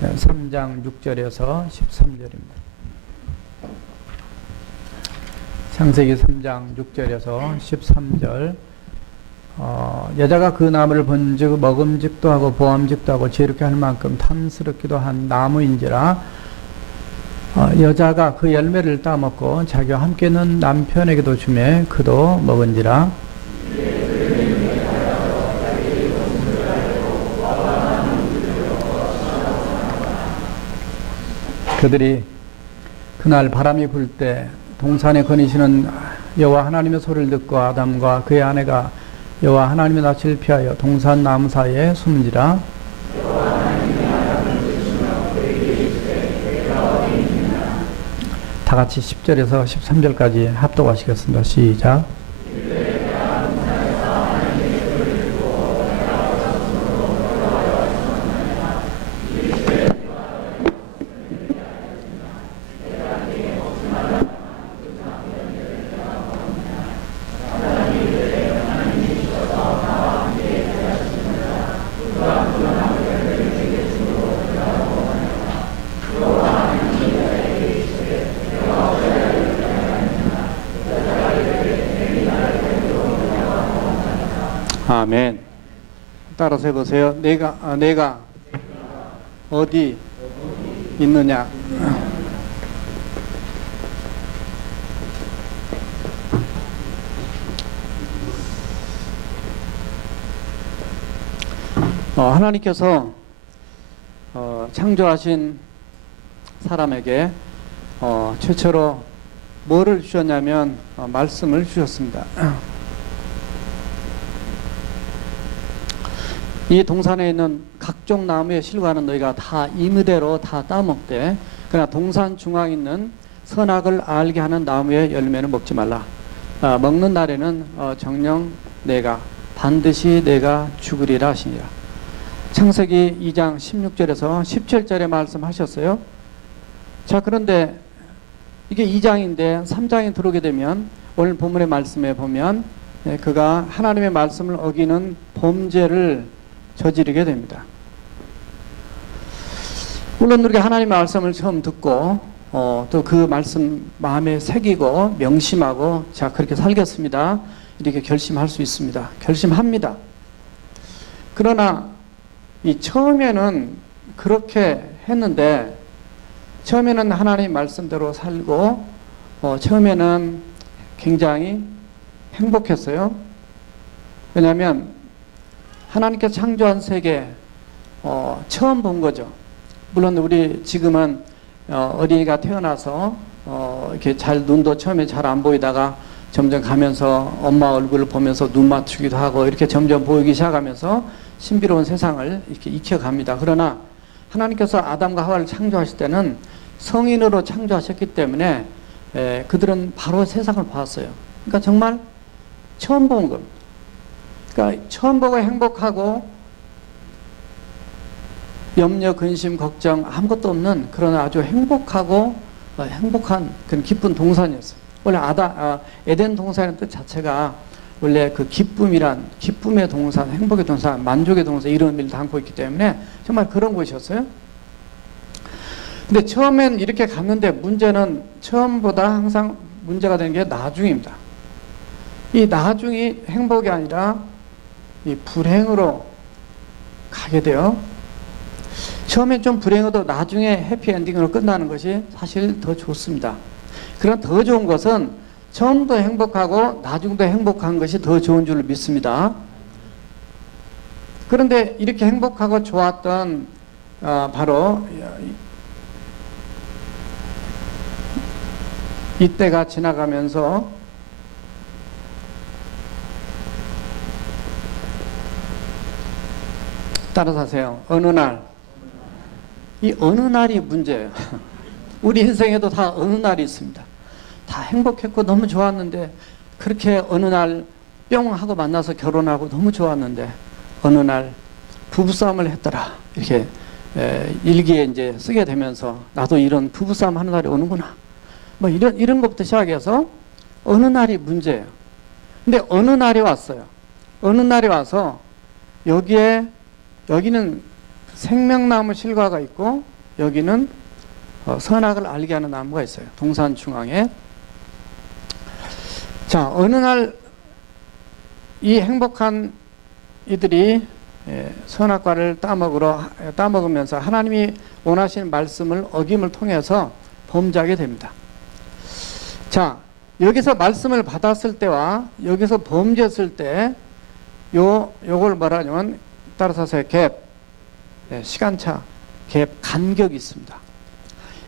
3장 6절에서 13절입니다. 창세기 3장 6절에서 13절. 여자가 그 나무를 본즉 먹음직도 하고 보암직도 하고 지혜롭게 할 만큼 탐스럽기도 한 나무인지라. 여자가 그 열매를 따먹고 자기와 함께 있는 남편에게도 주매 그도 먹은지라. 그들이 그날 바람이 불 때 동산에 거니시는 여호와 하나님의 소리를 듣고 아담과 그의 아내가 여호와 하나님의 낯을 피하여 동산 나무 사이에 숨은지라. 다 같이 10절에서 13절까지 합독하시겠습니다. 시작. 아멘. 따라서 해보세요. 내가 어디 있느냐? 하나님께서 창조하신 사람에게 최초로 뭐를 주셨냐면 말씀을 주셨습니다. 이 동산에 있는 각종 나무의 실과는 너희가 다 임의대로 다 따먹되 그러나 동산 중앙에 있는 선악을 알게 하는 나무의 열매는 먹지 말라. 먹는 날에는 정녕 내가 반드시 내가 죽으리라 하시니라. 창세기 2장 16절에서 17절에 말씀하셨어요. 자, 그런데 이게 2장인데 3장에 들어오게 되면 오늘 본문의 말씀에 보면 그가 하나님의 말씀을 어기는 범죄를 저지르게 됩니다. 물론 우리가 하나님의 말씀을 처음 듣고 또 그 말씀 마음에 새기고 명심하고 자 그렇게 살겠습니다 이렇게 결심할 수 있습니다. 결심합니다. 그러나 이 처음에는 그렇게 했는데 처음에는 하나님 말씀대로 살고 처음에는 굉장히 행복했어요. 왜냐하면 하나님께서 창조한 세계 처음 본 거죠. 물론 우리 지금은 어린이가 태어나서 이렇게 잘 눈도 처음에 잘 안 보이다가 점점 가면서 엄마 얼굴을 보면서 눈 맞추기도 하고 이렇게 점점 보이기 시작하면서 신비로운 세상을 이렇게 익혀갑니다. 그러나 하나님께서 아담과 하와를 창조하실 때는 성인으로 창조하셨기 때문에 그들은 바로 세상을 봤어요. 그러니까 정말 처음 본 겁니다. 그러니까 처음 보고 행복하고 염려, 근심, 걱정 아무것도 없는 그런 아주 행복하고 행복한 그런 기쁜 동산이었어요. 원래 에덴 동산의 뜻 자체가 원래 그 기쁨의 동산, 행복의 동산, 만족의 동산 이런 의미를 담고 있기 때문에 정말 그런 곳이었어요. 근데 처음엔 이렇게 갔는데 문제는 처음보다 항상 문제가 되는 게 나중입니다. 이 나중이 행복이 아니라 이 불행으로 가게 돼요. 처음엔 좀 불행해도 나중에 해피엔딩으로 끝나는 것이 사실 더 좋습니다. 그런 더 좋은 것은 처음도 행복하고 나중도 행복한 것이 더 좋은 줄을 믿습니다. 그런데 이렇게 행복하고 좋았던 바로 이때가 지나가면서 따라서 하세요. 어느 날. 이 어느 날이 문제예요. 우리 인생에도 다 어느 날이 있습니다. 다 행복했고 너무 좋았는데 그렇게 어느 날 뿅 하고 만나서 결혼하고 너무 좋았는데 어느 날 부부싸움을 했더라. 이렇게 일기에 이제 쓰게 되면서 나도 이런 부부싸움 하는 날이 오는구나. 뭐 이런 것부터 시작해서 어느 날이 문제예요. 근데 어느 날이 왔어요. 어느 날이 와서 여기는 생명나무 실과가 있고 여기는 선악을 알게 하는 나무가 있어요. 동산 중앙에. 자, 어느 날 이 행복한 이들이 선악과를 따먹으면서 하나님이 원하시는 말씀을 어김을 통해서 범죄하게 됩니다. 자, 여기서 말씀을 받았을 때와 여기서 범죄했을 때 요걸 뭐라 하냐면 따라서 갭, 시간차, 갭 간격이 있습니다.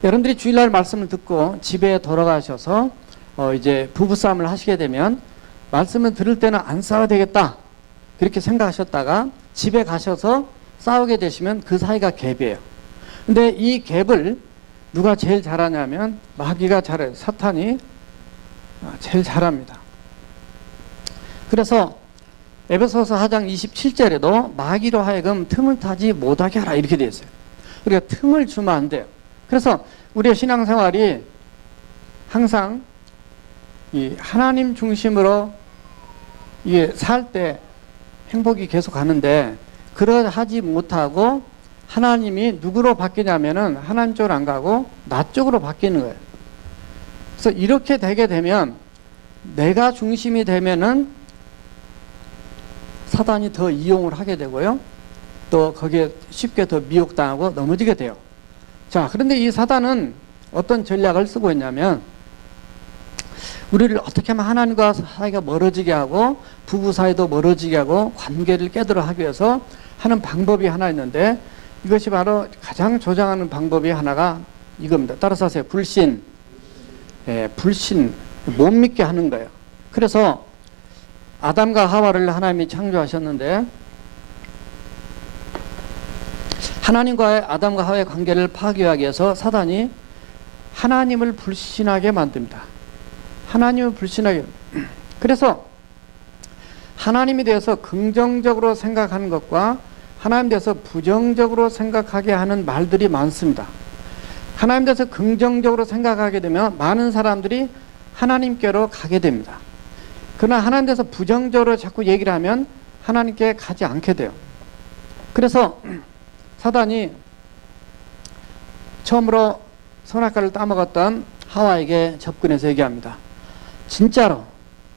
여러분들이 주일날 말씀을 듣고 집에 돌아가셔서 이제 부부싸움을 하시게 되면 말씀을 들을 때는 안 싸워야 되겠다 그렇게 생각하셨다가 집에 가셔서 싸우게 되시면 그 사이가 갭이에요. 근데 이 갭을 누가 제일 잘하냐면 마귀가 잘해요. 사탄이 제일 잘합니다. 그래서 에베소서 4장 27절에도 마귀로 하여금 틈을 타지 못하게 하라 이렇게 되어 있어요. 우리가 틈을 주면 안 돼요. 그래서 우리의 신앙생활이 항상 이 하나님 중심으로 이게 살 때 행복이 계속 가는데 그러하지 못하고 하나님이 누구로 바뀌냐면은 하나님 쪽으로 안 가고 나 쪽으로 바뀌는 거예요. 그래서 이렇게 되게 되면 내가 중심이 되면은 사단이 더 이용을 하게 되고요. 또 거기에 쉽게 더 미혹당하고 넘어지게 돼요. 자, 그런데 이 사단은 어떤 전략을 쓰고 있냐면 우리를 어떻게 하면 하나님과 사이가 멀어지게 하고 부부 사이도 멀어지게 하고 관계를 깨들어 하기 위해서 하는 방법이 하나 있는데 이것이 바로 가장 조장하는 방법이 하나가 이겁니다. 따라서 하세요. 불신. 불신. 못 믿게 하는 거예요. 그래서 아담과 하와를 하나님이 창조하셨는데 하나님과의 아담과 하와의 관계를 파괴하기 위해서 사단이 하나님을 불신하게 만듭니다. 하나님을 불신하게. 그래서 하나님에 대해서 긍정적으로 생각하는 것과 하나님에 대해서 부정적으로 생각하게 하는 말들이 많습니다. 하나님에 대해서 긍정적으로 생각하게 되면 많은 사람들이 하나님께로 가게 됩니다. 그러나 하나님에 대해서 부정적으로 자꾸 얘기를 하면 하나님께 가지 않게 돼요. 그래서 사단이 처음으로 선악과를 따먹었던 하와에게 접근해서 얘기합니다. 진짜로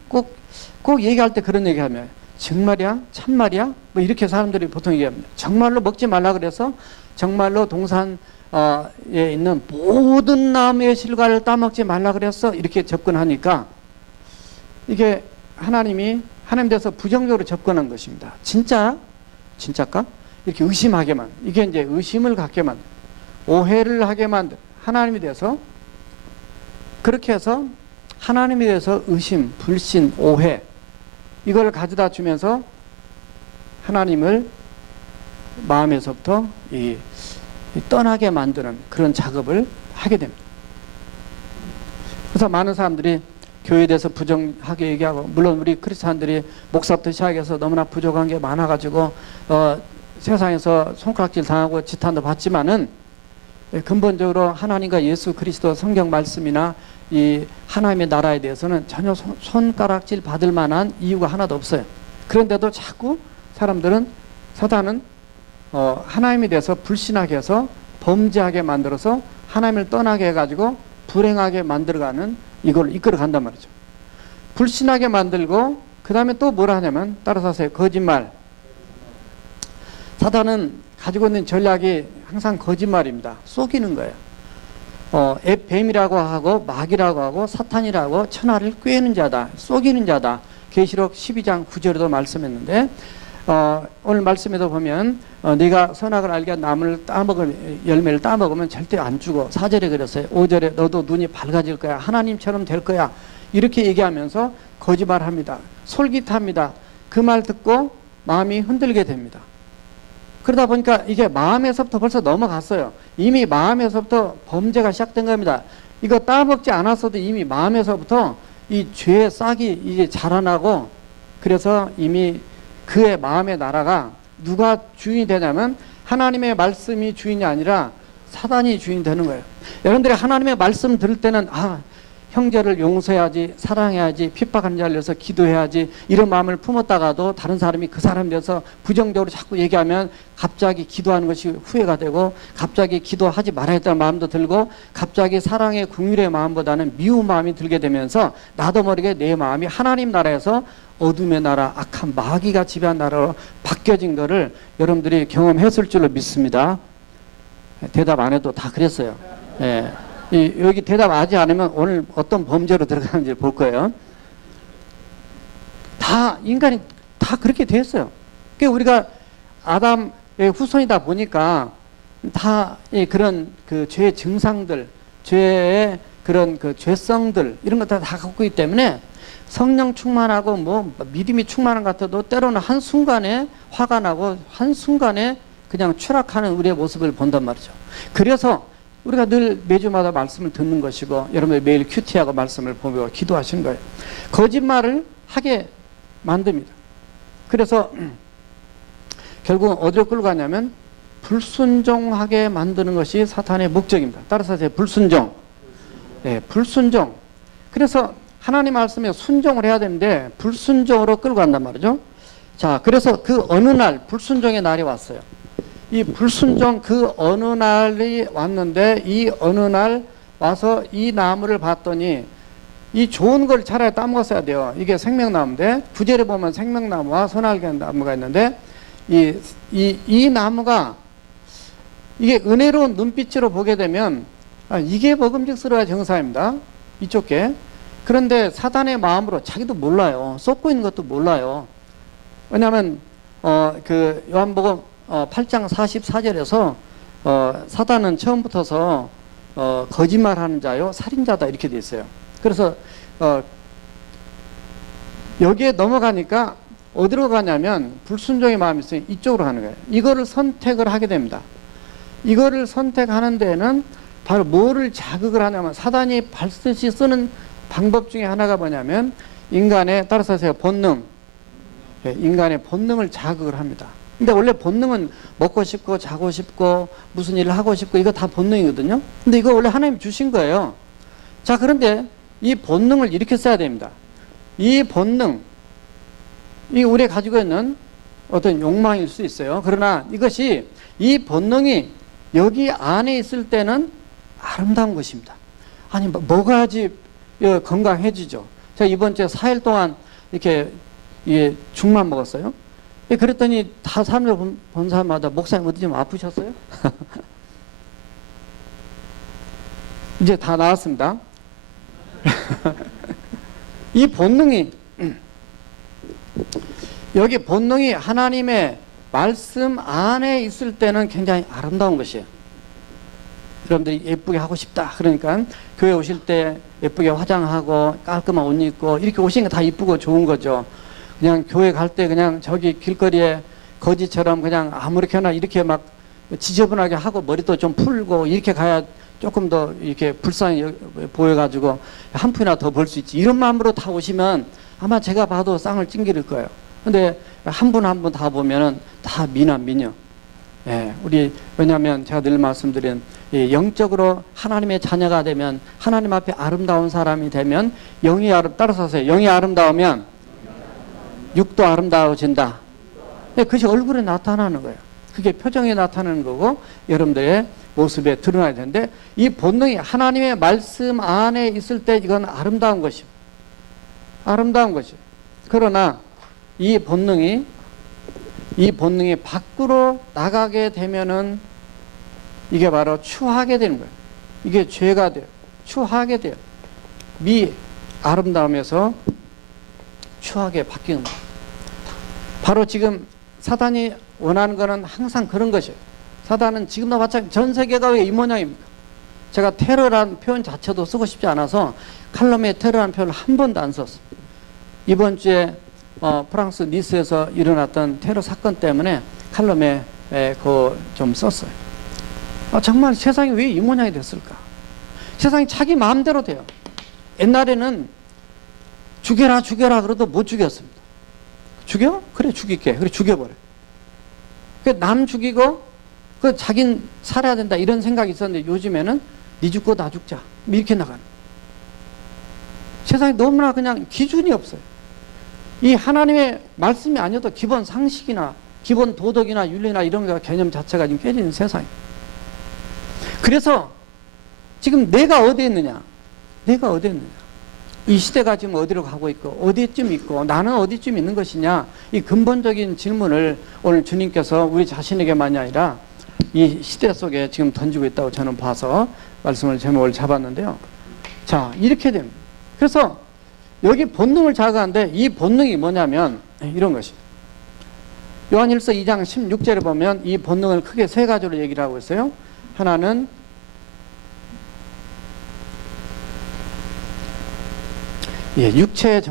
꼭 얘기할 때 그런 얘기하면 정말이야? 참말이야? 뭐 이렇게 사람들이 보통 얘기합니다. 정말로 먹지 말라 그래서 정말로 동산에 있는 모든 나무의 실과를 따먹지 말라 그랬어? 이렇게 접근하니까 이게 하나님이 하나님 대해서 부정적으로 접근한 것입니다. 진짜일까? 이렇게 의심하게만, 이게 이제 의심을 갖게만, 오해를 하게만 하나님에 대해서 그렇게 해서 하나님에 대해서 의심, 불신, 오해 이걸 가져다 주면서 하나님을 마음에서부터 떠나게 만드는 그런 작업을 하게 됩니다. 그래서 많은 사람들이 교회에 대해서 부정하게 얘기하고, 물론 우리 크리스찬들이 목사부터 시작해서 너무나 부족한 게 많아가지고 세상에서 손가락질 당하고 지탄도 받지만은 근본적으로 하나님과 예수 그리스도 성경 말씀이나 이 하나님의 나라에 대해서는 전혀 손가락질 받을 만한 이유가 하나도 없어요. 그런데도 자꾸 사단은 하나님에 대해서 불신하게 해서 범죄하게 만들어서 하나님을 떠나게 해가지고 불행하게 만들어가는 이걸 이끌어 간단 말이죠. 불신하게 만들고 그 다음에 또 뭐라 하냐면 따라서 하세요. 거짓말. 사단은 가지고 있는 전략이 항상 거짓말입니다. 속이는 거예요. 뱀이라고 하고 마귀라고 하고 사탄이라고 천하를 꿰는 자다. 속이는 자다. 계시록 12장 9절에도 말씀했는데 오늘 말씀에도 보면 네가 선악을 알게 한 나무를 열매를 따먹으면 절대 안 죽어. 4절에 그랬어요. 5절에 너도 눈이 밝아질 거야. 하나님처럼 될 거야. 이렇게 얘기하면서 거짓말합니다. 솔깃합니다. 그 말 듣고 마음이 흔들게 됩니다. 그러다 보니까 이게 마음에서부터 벌써 넘어갔어요. 이미 마음에서부터 범죄가 시작된 겁니다. 이거 따먹지 않았어도 이미 마음에서부터 이 죄의 싹이 이제 자라나고, 그래서 이미 그의 마음의 나라가 누가 주인이 되냐면 하나님의 말씀이 주인이 아니라 사단이 주인이 되는 거예요. 여러분들이 하나님의 말씀 들을 때는 형제를 용서해야지, 사랑해야지, 핍박하는 자를 위해서 기도해야지, 이런 마음을 품었다가도 다른 사람이 그 사람에 대해서 부정적으로 자꾸 얘기하면 갑자기 기도하는 것이 후회가 되고, 갑자기 기도하지 말아야겠다는 마음도 들고, 갑자기 사랑의 긍휼의 마음보다는 미운 마음이 들게 되면서 나도 모르게 내 마음이 하나님 나라에서 어둠의 나라, 악한 마귀가 지배한 나라로 바뀌어진 것을 여러분들이 경험했을 줄로 믿습니다. 대답 안 해도 다 그랬어요. 예. 여기 대답하지 않으면 오늘 어떤 범죄로 들어가는지 볼 거예요. 다 인간이 다 그렇게 됐어요. 그러니까 우리가 아담의 후손이다 보니까 다 그런 그 죄의 증상들, 죄의 그런 그 죄성들 이런 것들 다 갖고 있기 때문에 성령 충만하고 뭐 믿음이 충만한 것 같아도 때로는 한순간에 화가 나고 한순간에 그냥 추락하는 우리의 모습을 본단 말이죠. 그래서 우리가 늘 매주마다 말씀을 듣는 것이고, 여러분들 매일 큐티하고 말씀을 보며 기도하시는 거예요. 거짓말을 하게 만듭니다. 그래서 결국은 어디로 끌고 가냐면 불순종하게 만드는 것이 사탄의 목적입니다. 따라서 하세요. 불순종. 네, 불순종. 그래서 하나님 말씀에 순종을 해야 되는데 불순종으로 끌고 간단 말이죠. 자, 그래서 그 어느 날 불순종의 날이 왔어요. 이 불순종 그 어느 날이 왔는데, 이 어느 날 와서 이 나무를 봤더니 이 좋은 걸 차라리 따먹었어야 돼요. 이게 생명나무인데, 구절에 보면 생명나무와 선악의 나무가 있는데, 이 나무가 이게 은혜로운 눈빛으로 보게 되면 이게 먹음직스러워야 정상입니다. 이쪽 게. 그런데 사단의 마음으로 자기도 몰라요. 쏟고 있는 것도 몰라요. 왜냐하면 그 요한복음 8장 44절에서 사단은 처음부터서 거짓말하는 자요 살인자다 이렇게 돼 있어요. 그래서 여기에 넘어가니까 어디로 가냐면 불순종의 마음이 있어요. 이쪽으로 가는 거예요. 이거를 선택을 하게 됩니다. 이거를 선택하는 데는 바로 뭐를 자극을 하냐면, 사단이 발듯이 쓰는 방법 중에 하나가 뭐냐면 인간의, 따라서 하세요, 본능. 인간의 본능을 자극을 합니다. 근데 원래 본능은 먹고 싶고 자고 싶고 무슨 일을 하고 싶고 이거 다 본능이거든요. 근데 이거 원래 하나님이 주신 거예요. 자, 그런데 이 본능을 이렇게 써야 됩니다. 이 본능, 이 우리가 가지고 있는 어떤 욕망일 수 있어요. 그러나 이것이, 이 본능이 여기 안에 있을 때는 아름다운 것입니다. 아니, 먹어야지 건강해지죠. 제가 이번 주에 4일 동안 이렇게 죽만 먹었어요. 그랬더니 다 사람들 본 사람마다 목사님 어디 좀 아프셨어요? 이제 다 나았습니다. 이 본능이, 여기 본능이 하나님의 말씀 안에 있을 때는 굉장히 아름다운 것이에요. 여러분들이 예쁘게 하고 싶다 그러니까 교회 오실 때 예쁘게 화장하고 깔끔한 옷 입고 이렇게 오시는 게 다 이쁘고 좋은 거죠. 그냥 교회 갈 때 그냥 저기 길거리에 거지처럼 그냥 아무렇게나 이렇게 막 지저분하게 하고 머리도 좀 풀고 이렇게 가야 조금 더 이렇게 불쌍히 보여가지고 한 푼이나 더 벌 수 있지. 이런 마음으로 다 오시면 아마 제가 봐도 쌍을 찡기를 거예요. 근데 한 분 한 분 다 보면은 다 미남 미녀. 예, 우리 왜냐하면 제가 늘 말씀드린 영적으로 하나님의 자녀가 되면, 하나님 앞에 아름다운 사람이 되면 영이 따라서 하세요. 영이 아름다우면 육도 아름다워진다. 그것이 얼굴에 나타나는 거예요. 그게 표정에 나타나는 거고 여러분들의 모습에 드러나야 되는데, 이 본능이 하나님의 말씀 안에 있을 때 이건 아름다운 것이요. 아름다운 것이요. 그러나 이 본능이 밖으로 나가게 되면은 이게 바로 추하게 되는 거예요. 이게 죄가 돼요. 추하게 돼요. 아름다움에서 추하게 바뀌는 거예요. 바로 지금 사단이 원하는 거는 항상 그런 것이에요. 사단은 지금도 마찬가지, 전 세계가 왜 이 모양입니까? 제가 테러라는 표현 자체도 쓰고 싶지 않아서 칼럼에 테러라는 표현을 한 번도 안 썼어요. 이번 주에 프랑스 니스에서 일어났던 테러 사건 때문에 칼럼에 그거 좀 썼어요. 정말 세상이 왜 이 모양이 됐을까? 세상이 자기 마음대로 돼요. 옛날에는 죽여라 그래도 못 죽였습니다. 죽여? 그래 죽일게. 그래 죽여버려. 남 죽이고 자긴 살아야 된다 이런 생각이 있었는데, 요즘에는 니 죽고 나 죽자 이렇게 나가는. 세상에 너무나 그냥 기준이 없어요. 이 하나님의 말씀이 아니어도 기본 상식이나 기본 도덕이나 윤리나 이런 거 개념 자체가 지금 깨지는 세상이에요. 그래서 지금 내가 어디에 있느냐? 내가 어디에 있느냐? 이 시대가 지금 어디로 가고 있고 어디쯤 있고 나는 어디쯤 있는 것이냐? 이 근본적인 질문을 오늘 주님께서 우리 자신에게만이 아니라 이 시대 속에 지금 던지고 있다고 저는 봐서 말씀을 제목을 잡았는데요. 자, 이렇게 됩니다. 그래서 여기 본능을 자극하는데 이 본능이 뭐냐면 이런 것이에요. 요한일서 2장 16절에 보면 이 본능을 크게 세 가지로 얘기를 하고 있어요. 하나는 육체의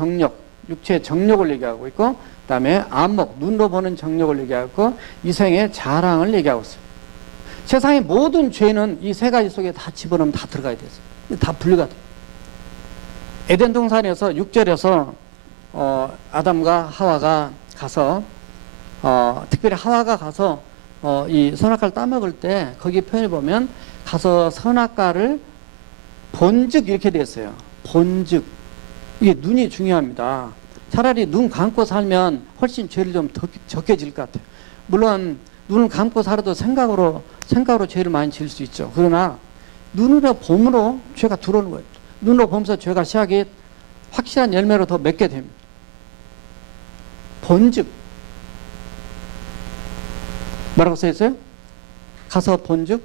정욕을 얘기하고 있고, 그 다음에 안목, 눈으로 보는 정욕을 얘기하고, 이생의 자랑을 얘기하고 있어요. 세상의 모든 죄는 이 세 가지 속에 다 집어넣으면 다 들어가야 돼요. 다 분리가 돼요. 에덴 동산에서 6절에서 아담과 하와가 가서 특별히 하와가 가서 이 선악과를 따먹을 때 거기 표현을 보면 가서 선악과를 본즉 이렇게 돼 있어요. 본즉. 이게 눈이 중요합니다. 차라리 눈 감고 살면 훨씬 죄를 좀 적게 질 것 같아요. 물론 눈을 감고 살아도 생각으로 죄를 많이 질 수 있죠. 그러나 눈으로 봄으로 죄가 들어오는 거예요. 눈으로 보면서 죄가 시작이 확실한 열매로 더 맺게 됩니다. 본즉. 뭐라고 써 있어요? 가서 본즉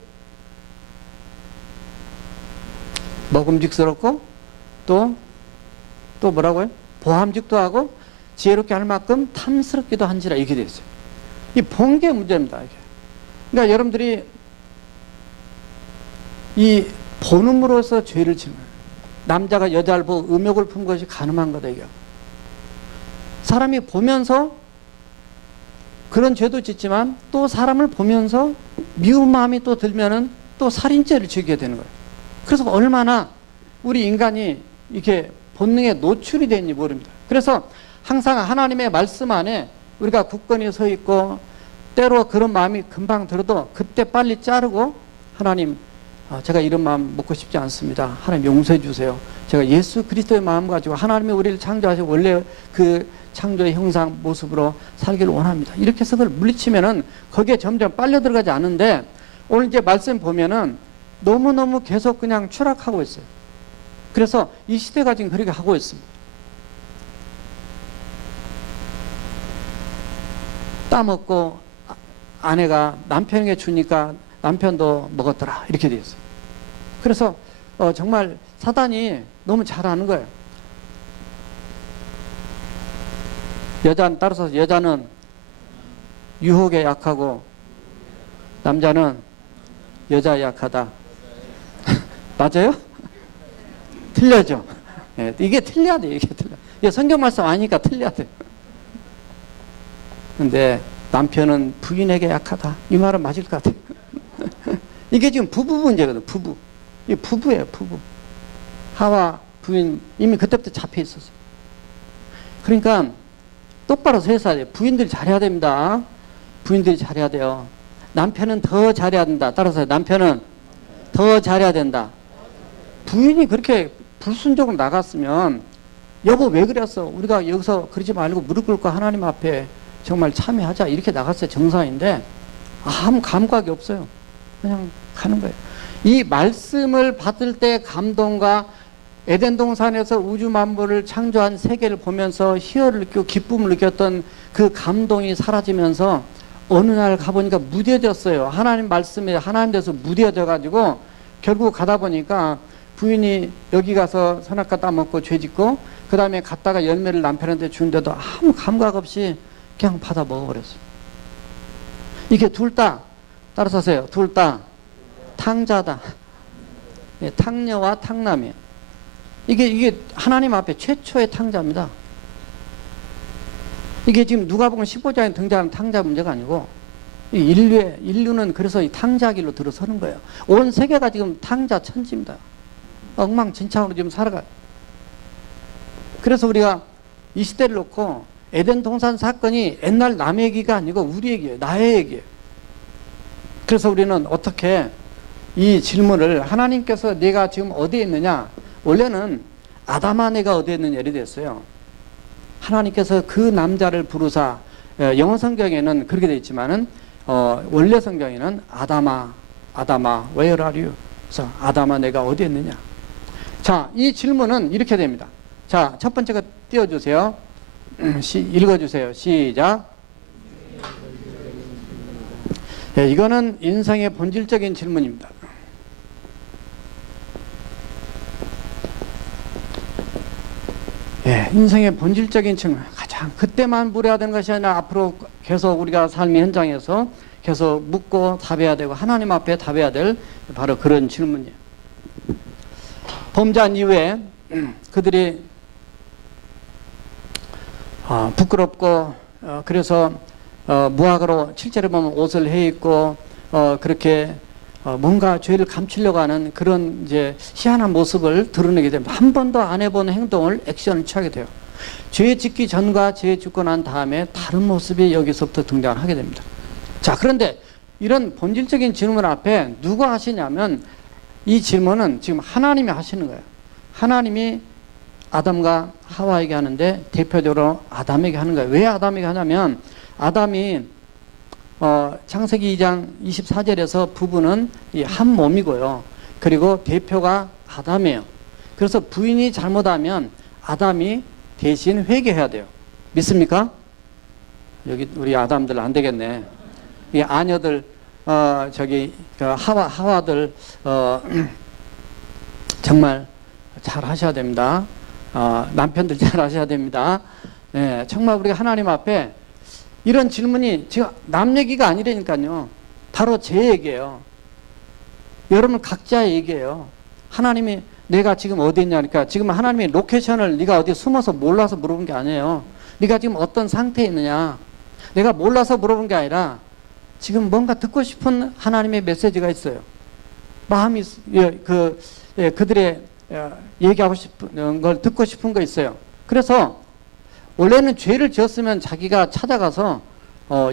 먹음직스럽고 또 뭐라고요? 보함직도 하고 지혜롭게 할 만큼 탐스럽기도 한지라 이렇게 되어 있어요. 이 본 게 문제입니다. 이게. 그러니까 여러분들이 이 본음으로써 죄를 지는 거예요. 남자가 여자를 보고 음욕을 품 것이 가늠한 거다 이게. 사람이 보면서 그런 죄도 짓지만 또 사람을 보면서 미운 마음이 또 들면은 또 살인죄를 지게 되는 거예요. 그래서 얼마나 우리 인간이 이렇게 본능에 노출이 되는지 모릅니다. 그래서 항상 하나님의 말씀 안에 우리가 굳건히 서 있고 때로 그런 마음이 금방 들어도 그때 빨리 자르고 하나님 제가 이런 마음 먹고 싶지 않습니다. 하나님 용서해 주세요. 제가 예수 그리스도의 마음 가지고 하나님이 우리를 창조하시고 원래 그 창조의 형상 모습으로 살기를 원합니다. 이렇게 해서 그걸 물리치면은 거기에 점점 빨려 들어가지 않은데 오늘 이제 말씀 보면은 너무너무 계속 그냥 추락하고 있어요. 그래서 이 시대가 지금 그렇게 하고 있습니다. 따먹고 아내가 남편에게 주니까 남편도 먹었더라 이렇게 되어 있어요. 그래서 정말 사단이 너무 잘하는 거예요. 따라서 여자는 유혹에 약하고 남자는 여자에 약하다. 맞아요? 틀려죠? 네, 이게 틀려야 돼. 이게 틀려. 이게 성경 말씀 아니니까 틀려야 돼. 근데 남편은 부인에게 약하다. 이 말은 맞을 것 같아요. 이게 지금 부부 문제거든. 부부. 이게 부부예요. 부부. 하와 부인 이미 그때부터 잡혀 있었어요. 그러니까 똑바로 서 있어야 돼요. 부인들이 잘해야 됩니다. 부인들이 잘해야 돼요. 남편은 더 잘해야 된다. 따라서 남편은 더 잘해야 된다. 부인이 그렇게 불순종으로 나갔으면 여보 왜 그랬어? 우리가 여기서 그러지 말고 무릎 꿇고 하나님 앞에 정말 참여하자 이렇게 나갔어요. 정상인데 아무 감각이 없어요. 그냥 가는 거예요. 이 말씀을 받을 때 감동과 에덴 동산에서 우주 만물을 창조한 세계를 보면서 희열을 느끼고 기쁨을 느꼈던 그 감동이 사라지면서 어느 날 가보니까 무뎌졌어요. 하나님 말씀에 하나님 돼서 무뎌져 가지고 결국 가다 보니까 부인이 여기 가서 선악과 따먹고 죄짓고 그 다음에 갔다가 열매를 남편한테 주는데도 아무 감각 없이 그냥 받아 먹어버렸어요. 이게 둘 다 따라서세요. 둘 다 탕자다. 네, 탕녀와 탕남이에요. 이게 하나님 앞에 최초의 탕자입니다. 이게 지금 누가복음 15장에 등장하는 탕자 문제가 아니고 인류는 그래서 이 탕자길로 들어서는 거예요. 온 세계가 지금 탕자 천지입니다. 엉망진창으로 지금 살아가요. 그래서 우리가 이 시대를 놓고 에덴 동산 사건이 옛날 남의 얘기가 아니고 우리 얘기예요. 나의 얘기예요. 그래서 우리는 어떻게 이 질문을 하나님께서 내가 지금 어디에 있느냐 원래는 아담아 내가 어디에 있느냐 이렇게 됐어요. 하나님께서 그 남자를 부르사, 영어 성경에는 그렇게 되어 있지만은 원래 성경에는 아담아 where are you? 그래서 아담아 내가 어디에 있느냐. 자, 이 질문은 이렇게 됩니다. 자, 첫 번째 거 띄워주세요. 읽어주세요. 시작. 이거는 인생의 본질적인 질문입니다. 인생의 본질적인 질문, 가장 그때만 물어야 되는 것이 아니라 앞으로 계속 우리가 삶의 현장에서 계속 묻고 답해야 되고 하나님 앞에 답해야 될 바로 그런 질문이에요. 범죄한 이후에 그들이 부끄럽고 그래서 무학으로 실제로 보면 옷을 해 입고 그렇게 뭔가 죄를 감추려고 하는 그런 이제 희한한 모습을 드러내게 됩니다. 한 번도 안 해본 행동을 액션을 취하게 돼요. 죄 짓기 전과 죄 짓고 난 다음에 다른 모습이 여기서부터 등장하게 됩니다. 자, 그런데 이런 본질적인 질문 앞에 누가 하시냐면 이 질문은 지금 하나님이 하시는 거예요. 하나님이 아담과 하와에게 하는데 대표적으로 아담에게 하는 거예요. 왜 아담에게 하냐면 아담이 창세기 2장 24절에서 부부는 한 몸이고요. 그리고 대표가 아담이에요. 그래서 부인이 잘못하면 아담이 대신 회개해야 돼요. 믿습니까? 여기 우리 아담들 안 되겠네. 이 아녀들 하와들 정말 잘 하셔야 됩니다. 남편들 잘 하셔야 됩니다. 네, 정말 우리가 하나님 앞에 이런 질문이 지금 남 얘기가 아니라니까요. 바로 제 얘기예요. 여러분 각자의 얘기예요. 하나님이 내가 지금 어디 있냐니까 지금 하나님이 로케이션을 네가 어디 숨어서 몰라서 물어본 게 아니에요. 네가 지금 어떤 상태에 있느냐. 내가 몰라서 물어본 게 아니라 지금 뭔가 듣고 싶은 하나님의 메시지가 있어요. 마음이 그들의 얘기하고 싶은 걸 듣고 싶은 거 있어요. 그래서 원래는 죄를 지었으면 자기가 찾아가서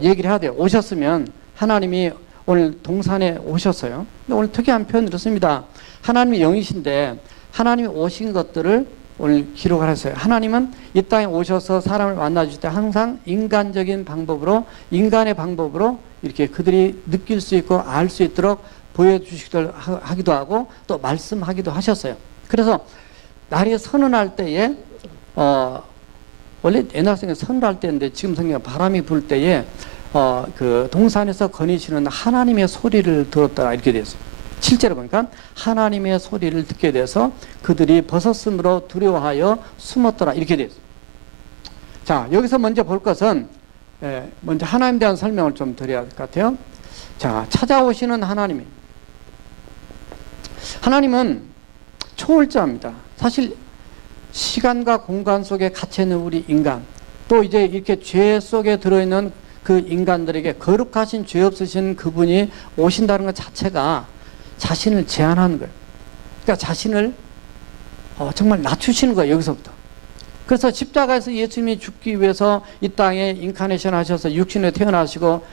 얘기를 해야 돼요. 오셨으면 하나님이 오늘 동산에 오셨어요. 근데 오늘 특이한 표현을 씁니다. 하나님이 영이신데 하나님이 오신 것들을 오늘 기록을 했어요. 하나님은 이 땅에 오셔서 사람을 만나주실 때 항상 인간적인 방법으로 인간의 방법으로 이렇게 그들이 느낄 수 있고 알 수 있도록 보여주시기도 하기도 하고 또 말씀하기도 하셨어요. 그래서 날이 서늘할 때에 원래 옛날 성경 서늘할 때인데 지금 성경 바람이 불 때에 그 동산에서 거니시는 하나님의 소리를 들었다 이렇게 되어 있어요. 실제로 보니까 하나님의 소리를 듣게 돼서 그들이 벗었으므로 두려워하여 숨었더라 이렇게 되어 있어요. 자, 여기서 먼저 볼 것은 먼저 하나님에 대한 설명을 좀 드려야 될 것 같아요. 자, 찾아오시는 하나님은 초월자입니다. 사실 시간과 공간 속에 갇혀있는 우리 인간, 또 이제 이렇게 죄 속에 들어있는 그 인간들에게 거룩하신 죄 없으신 그분이 오신다는 것 자체가 자신을 제한하는 거예요. 그러니까 자신을 정말 낮추시는 거예요. 여기서부터. 그래서 십자가에서 예수님이 죽기 위해서 이 땅에 인카네이션 하셔서 육신에 태어나시고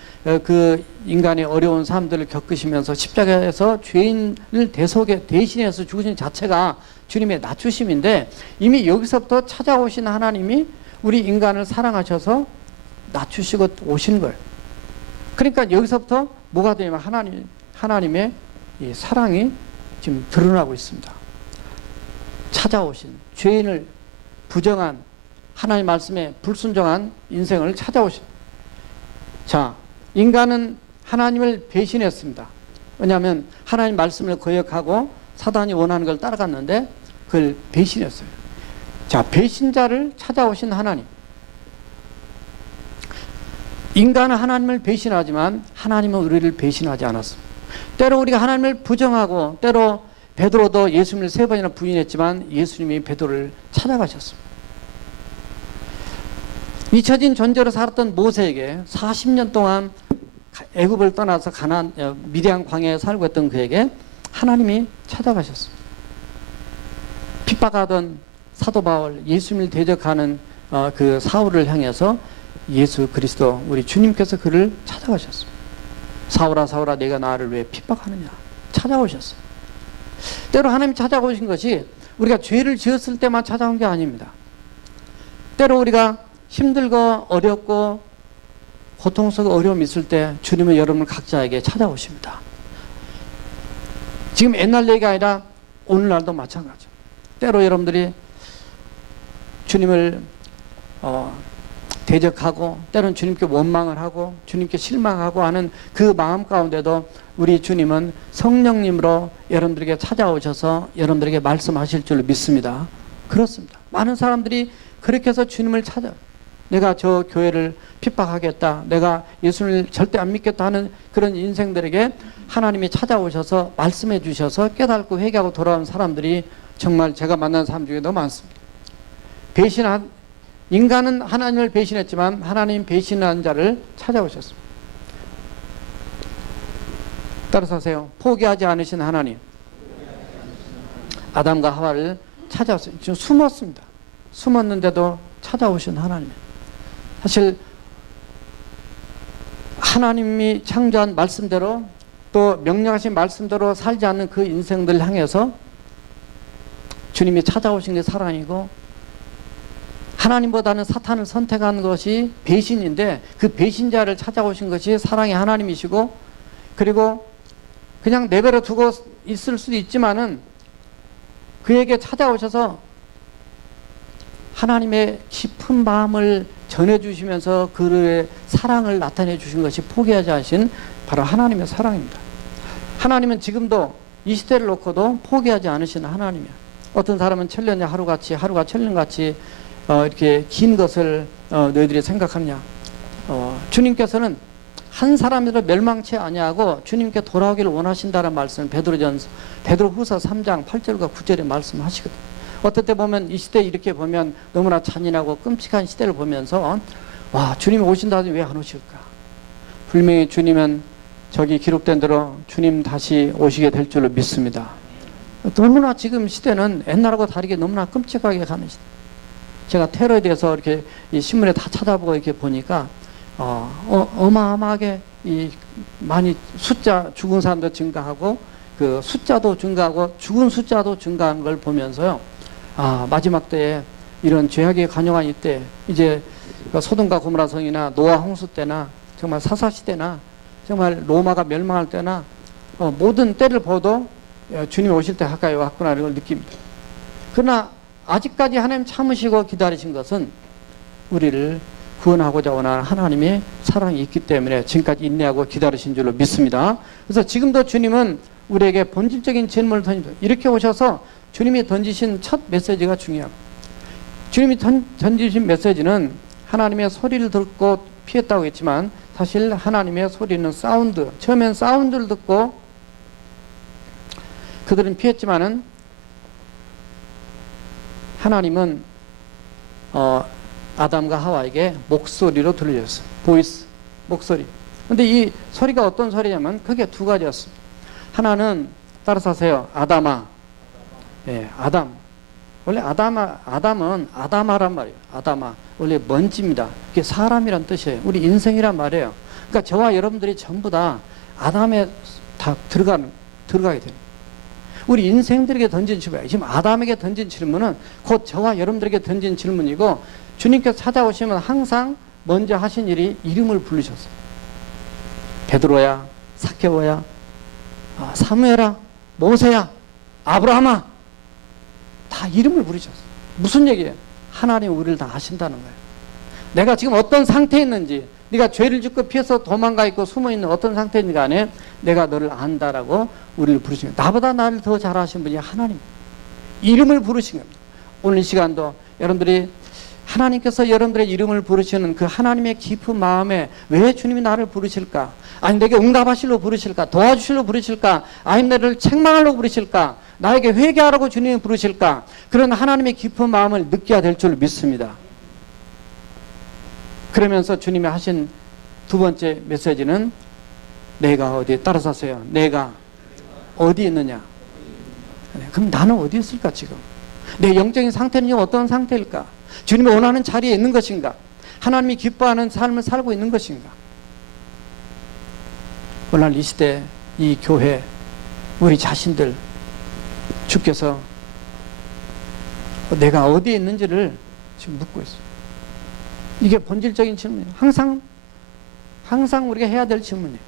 그 인간의 어려운 삶들을 겪으시면서 십자가에서 죄인을 대신해서 죽으신 자체가 주님의 낮추심인데 이미 여기서부터 찾아오신 하나님이 우리 인간을 사랑하셔서 낮추시고 오신 거예요. 그러니까 여기서부터 뭐가 되냐면 하나님의 이 사랑이 지금 드러나고 있습니다. 찾아오신 죄인을 부정한 하나님 말씀에 불순종한 인생을 찾아오신. 자, 인간은 하나님을 배신했습니다. 왜냐하면 하나님 말씀을 거역하고 사단이 원하는 걸 따라갔는데 그걸 배신했어요. 자, 배신자를 찾아오신 하나님. 인간은 하나님을 배신하지만 하나님은 우리를 배신하지 않았습니다. 때로 우리가 하나님을 부정하고 때로 베드로도 예수님을 3번이나 부인했지만 예수님이 베드로를 찾아가셨습니다. 잊혀진 존재로 살았던 모세에게 40년 동안 애굽을 떠나서 미디안 광야에 살고 있던 그에게 하나님이 찾아가셨습니다. 핍박하던 사도 바울, 예수님을 대적하는 그 사울을 향해서 예수 그리스도 우리 주님께서 그를 찾아가셨습니다. 사울아 내가 나를 왜 핍박하느냐 찾아오셨어요. 때로 하나님이 찾아오신 것이 우리가 죄를 지었을 때만 찾아온 게 아닙니다. 때로 우리가 힘들고 어렵고 고통스럽고 어려움이 있을 때 주님은 여러분 각자에게 찾아오십니다. 지금 옛날 얘기가 아니라 오늘날도 마찬가지죠. 때로 여러분들이 주님을 대적하고 때로는 주님께 원망을 하고 주님께 실망하고 하는 그 마음 가운데도 우리 주님은 성령님으로 여러분들에게 찾아오셔서 여러분들에게 말씀하실 줄 믿습니다. 그렇습니다. 많은 사람들이 그렇게 해서 주님을 찾아, 내가 저 교회를 핍박하겠다, 내가 예수를 절대 안 믿겠다 하는 그런 인생들에게 하나님이 찾아오셔서 말씀해 주셔서 깨닫고 회개하고 돌아온 사람들이 정말 제가 만난 사람 중에 너무 많습니다. 인간은 하나님을 배신했지만 하나님 배신한 자를 찾아오셨습니다. 따라서 하세요. 포기하지 않으신 하나님. 아담과 하와를 찾아왔어요. 지금 숨었습니다. 숨었는데도 찾아오신 하나님. 사실 하나님이 창조한 말씀대로 또 명령하신 말씀대로 살지 않는 그 인생들 향해서 주님이 찾아오신 게 사랑이고, 하나님보다는 사탄을 선택한 것이 배신인데 그 배신자를 찾아오신 것이 사랑의 하나님이시고, 그리고 그냥 내버려 두고 있을 수도 있지만은 그에게 찾아오셔서 하나님의 깊은 마음을 전해주시면서 그의 사랑을 나타내 주신 것이 포기하지 않으신 바로 하나님의 사랑입니다. 하나님은 지금도 이 시대를 놓고도 포기하지 않으신 하나님이야. 어떤 사람은 천년이 하루같이, 하루가 천년같이 이렇게 긴 것을 너희들이 생각하느냐. 주님께서는 한 사람이라 멸망치 아니하고 주님께 돌아오기를 원하신다는 말씀을 베드로후서 3장 8절과 9절에 말씀하시거든요. 어떨 때 보면 이 시대 이렇게 보면 너무나 잔인하고 끔찍한 시대를 보면서 와, 주님이 오신다더니 왜 안 오실까? 분명히 주님은 저기 기록된 대로 주님 다시 오시게 될 줄로 믿습니다. 너무나 지금 시대는 옛날하고 다르게 너무나 끔찍하게 가는 시대. 제가 테러에 대해서 이렇게 이 신문에 다 찾아보고 이렇게 보니까 어마어마하게 많이 죽은 사람도 증가하고 그 숫자도 증가하고 죽은 숫자도 증가한 걸 보면서요. 마지막 때에 이런 죄악의 관영한 이때 이제 소돔과 고모라 성이나 노아 홍수 때나 정말 사사 시대나 정말 로마가 멸망할 때나 모든 때를 봐도 주님이 오실 때 가까이 왔구나 이걸 느낍니다. 그러나 아직까지 하나님 참으시고 기다리신 것은 우리를 구원하고자 원하는 하나님의 사랑이 있기 때문에 지금까지 인내하고 기다리신 줄로 믿습니다. 그래서 지금도 주님은 우리에게 본질적인 질문을 던집니다. 이렇게 오셔서 주님이 던지신 첫 메시지가 중요합니다. 주님이 던지신 메시지는 하나님의 소리를 듣고 피했다고 했지만 사실 하나님의 소리는 사운드, 처음엔 사운드를 듣고 그들은 피했지만은 하나님은 아담과 하와에게 목소리로 들려줬어요. 보이스, 목소리. 근데 이 소리가 어떤 소리냐면 크게 두 가지였습니다. 하나는 따라서 하세요. 아담아. 예, 아담. 원래 아담은 아담아란 말이에요. 아담아. 원래 먼지입니다. 그게 사람이란 뜻이에요. 우리 인생이란 말이에요. 그러니까 저와 여러분들이 전부 다 아담에 다 들어가게 돼요. 우리 인생들에게 던진 질문이에요. 지금 아담에게 던진 질문은 곧 저와 여러분들에게 던진 질문이고, 주님께서 찾아오시면 항상 먼저 하신 일이 이름을 부르셨어요. 베드로야, 삭개오야, 사무엘아, 모세야, 아브라함아, 다 이름을 부르셨어요. 무슨 얘기예요? 하나님 우리를 다 아신다는 거예요. 내가 지금 어떤 상태에 있는지, 네가 죄를 짓고 피해서 도망가 있고 숨어 있는 어떤 상태인지 간에 내가 너를 안다라고 우리를 부르신 거예요. 나보다 나를 더 잘 아신 분이 하나님. 이름을 부르신 겁니다. 오늘 이 시간도 여러분들이 하나님께서 여러분들의 이름을 부르시는 그 하나님의 깊은 마음에 왜 주님이 나를 부르실까? 아니 내게 응답하실로 부르실까? 도와주실로 부르실까? 아니면 나를 책망하려고 부르실까? 나에게 회개하라고 주님이 부르실까? 그런 하나님의 깊은 마음을 느껴야 될 줄 믿습니다. 그러면서 주님이 하신 두 번째 메시지는 내가 어디에 따라서 하세요. 내가 어디 있느냐? 그럼 나는 어디 있을까 지금? 내 영적인 상태는 지금 어떤 상태일까? 주님이 원하는 자리에 있는 것인가? 하나님이 기뻐하는 삶을 살고 있는 것인가? 오늘 이 시대, 이 교회, 우리 자신들 주께서 내가 어디에 있는지를 지금 묻고 있어요. 이게 본질적인 질문이에요. 항상 우리가 해야 될 질문이에요.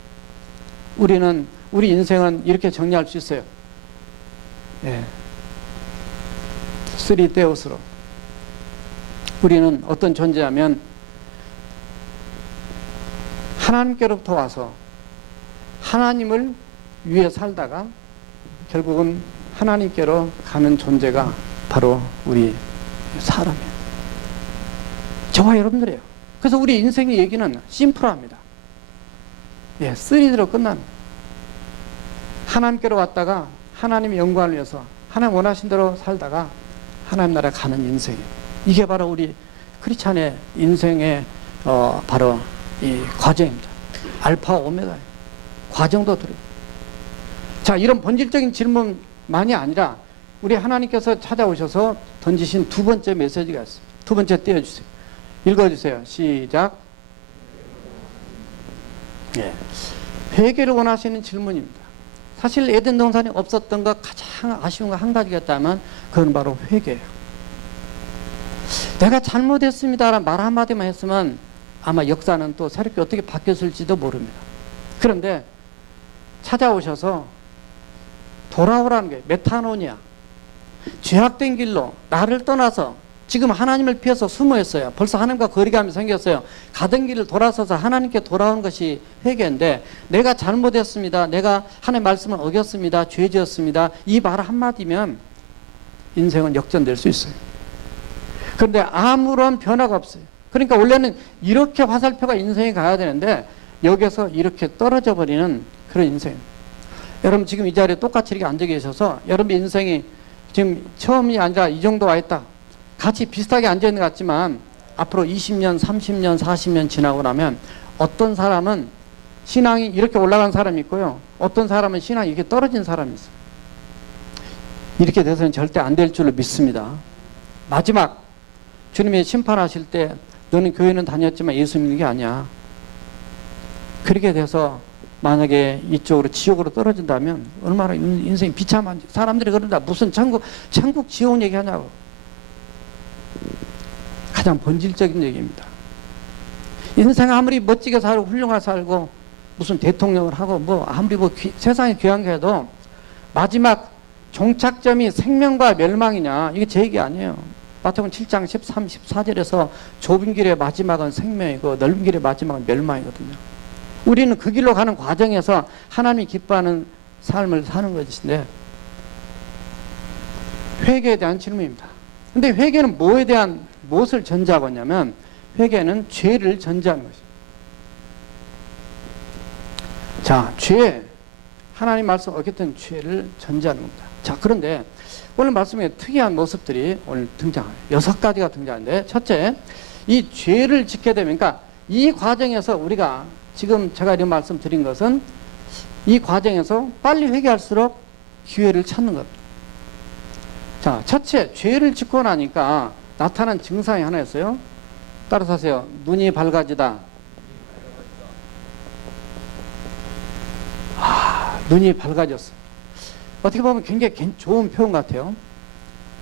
우리 인생은 이렇게 정리할 수 있어요. 예. 3데우스로. 우리는 어떤 존재냐면 하나님께로부터 와서 하나님을 위해 살다가 결국은 하나님께로 가는 존재가 바로 우리 사람이에요. 저와 여러분들이에요. 그래서 우리 인생의 얘기는 심플합니다. 예, 3D로 끝납니다. 하나님께로 왔다가 하나님의 영광을 위해서 하나님 원하신 대로 살다가 하나님 나라 가는 인생. 이게 바로 우리 크리스찬의 인생의 바로 이 과정입니다. 알파 오메가예요. 과정도 들어요. 자, 이런 본질적인 질문만이 아니라 우리 하나님께서 찾아오셔서 던지신 두 번째 메시지가 있어요. 두 번째 띄워주세요. 읽어주세요. 시작. 예. 회개를 원하시는 질문입니다. 사실 에덴 동산이 없었던 것 가장 아쉬운 거 한 가지가 있다면 그건 바로 회개예요. 내가 잘못했습니다라는 말 한마디만 했으면 아마 역사는 또 새롭게 어떻게 바뀌었을지도 모릅니다. 그런데 찾아오셔서 돌아오라는 게 메타노니아, 죄악된 길로 나를 떠나서 지금 하나님을 피해서 숨어 있어요. 벌써 하나님과 거리감이 생겼어요. 가던 길을 돌아서서 하나님께 돌아오는 것이 회개인데, 내가 잘못했습니다, 내가 하나님의 말씀을 어겼습니다, 죄 지었습니다, 이 말 한마디면 인생은 역전될 수 있어요. 그런데 아무런 변화가 없어요. 그러니까 원래는 이렇게 화살표가 인생에 가야 되는데 여기서 이렇게 떨어져 버리는 그런 인생. 여러분 지금 이 자리에 똑같이 이렇게 앉아 계셔서 여러분 인생이 지금 처음이 아니라 이 정도 와 있다, 같이 비슷하게 앉아 있는 것 같지만 앞으로 20년, 30년, 40년 지나고 나면 어떤 사람은 신앙이 이렇게 올라간 사람이 있고요, 어떤 사람은 신앙이 이렇게 떨어진 사람이 있어요. 이렇게 돼서는 절대 안 될 줄로 믿습니다. 마지막 주님이 심판하실 때 너는 교회는 다녔지만 예수 믿는 게 아니야, 그렇게 돼서 만약에 이쪽으로 지옥으로 떨어진다면 얼마나 인생이 비참한지. 사람들이 그런다, 무슨 천국 지옥 얘기하냐고. 가장 본질적인 얘기입니다. 인생 아무리 멋지게 살고 훌륭하게 살고 무슨 대통령을 하고 뭐 아무리 세상에 귀한 게 해도 마지막 종착점이 생명과 멸망이냐, 이게 제 얘기 아니에요. 마태복음 7장 13, 14절에서 좁은 길의 마지막은 생명이고 넓은 길의 마지막은 멸망이거든요. 우리는 그 길로 가는 과정에서 하나님이 기뻐하는 삶을 사는 것인데, 회개에 대한 질문입니다. 근데 회개는 무엇을 전제하고 있냐면 회개는 죄를 전제하는 것입니다. 자, 죄, 하나님 말씀 어겼던 죄를 전제하는 겁니다. 자, 그런데 오늘 말씀에 특이한 모습들이 오늘 등장해요. 6가지가 등장하는데, 첫째, 이 죄를 짓게 되면, 그러니까 이 과정에서 우리가 지금 제가 이런 말씀 드린 것은 이 과정에서 빨리 회개할수록 기회를 찾는 겁니다. 자, 첫째, 죄를 짓고 나니까 나타난 증상이 하나 있어요. 따라서 하세요. 눈이 밝아지다. 눈이 밝아졌어. 어떻게 보면 굉장히 좋은 표현 같아요.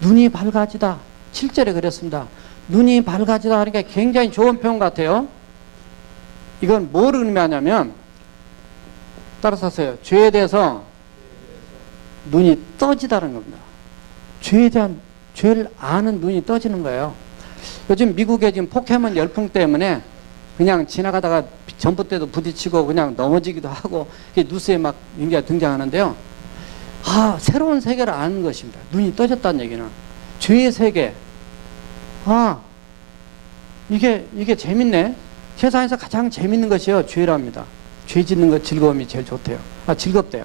눈이 밝아지다. 7절에 그랬습니다. 눈이 밝아지다 하니까 굉장히 좋은 표현 같아요. 이건 뭘 의미하냐면, 따라서 하세요. 죄에 대해서 눈이 떠지다는 겁니다. 죄를 아는 눈이 떠지는 거예요. 요즘 미국에 지금 포켓몬 열풍 때문에 그냥 지나가다가 전봇대도 부딪히고 그냥 넘어지기도 하고 뉴스에 막 인기가 등장하는데요. 새로운 세계를 아는 것입니다. 눈이 떠졌다는 얘기는. 죄의 세계. 이게 재밌네. 세상에서 가장 재밌는 것이요, 죄랍니다. 죄 짓는 것 즐거움이 제일 좋대요. 즐겁대요.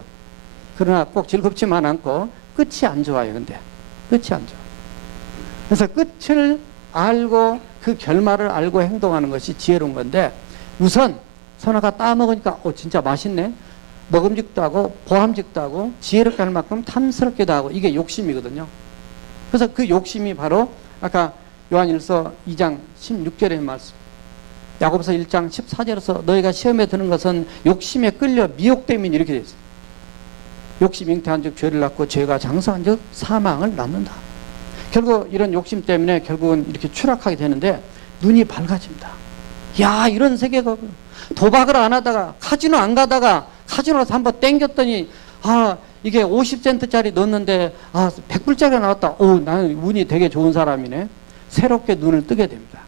그러나 꼭 즐겁지만 않고 끝이 안 좋아요. 근데 끝이 안 좋아. 그래서 끝을 알고 그 결말을 알고 행동하는 것이 지혜로운 건데, 우선 선아가 따먹으니까 진짜 맛있네, 먹음직도 하고 보함직도 하고 지혜롭게 할 만큼 탐스럽기도 하고, 이게 욕심이거든요. 그래서 그 욕심이 바로 아까 요한일서 2장 16절의 말씀, 야고보서 1장 14절에서 너희가 시험에 드는 것은 욕심에 끌려 미혹됨이니, 이렇게 되어 있어요. 욕심이 잉태한 즉 죄를 낳고 죄가 장성한 즉 사망을 낳는다. 결국 이런 욕심 때문에 결국은 이렇게 추락하게 되는데 눈이 밝아집니다. 야, 이런 세계가 도박을 안 하다가 카지노 안 가다가 카지노 가서 한번 땡겼더니 이게 50센트짜리 넣었는데 100불짜리가 나왔다. 나는 운이 되게 좋은 사람이네. 새롭게 눈을 뜨게 됩니다.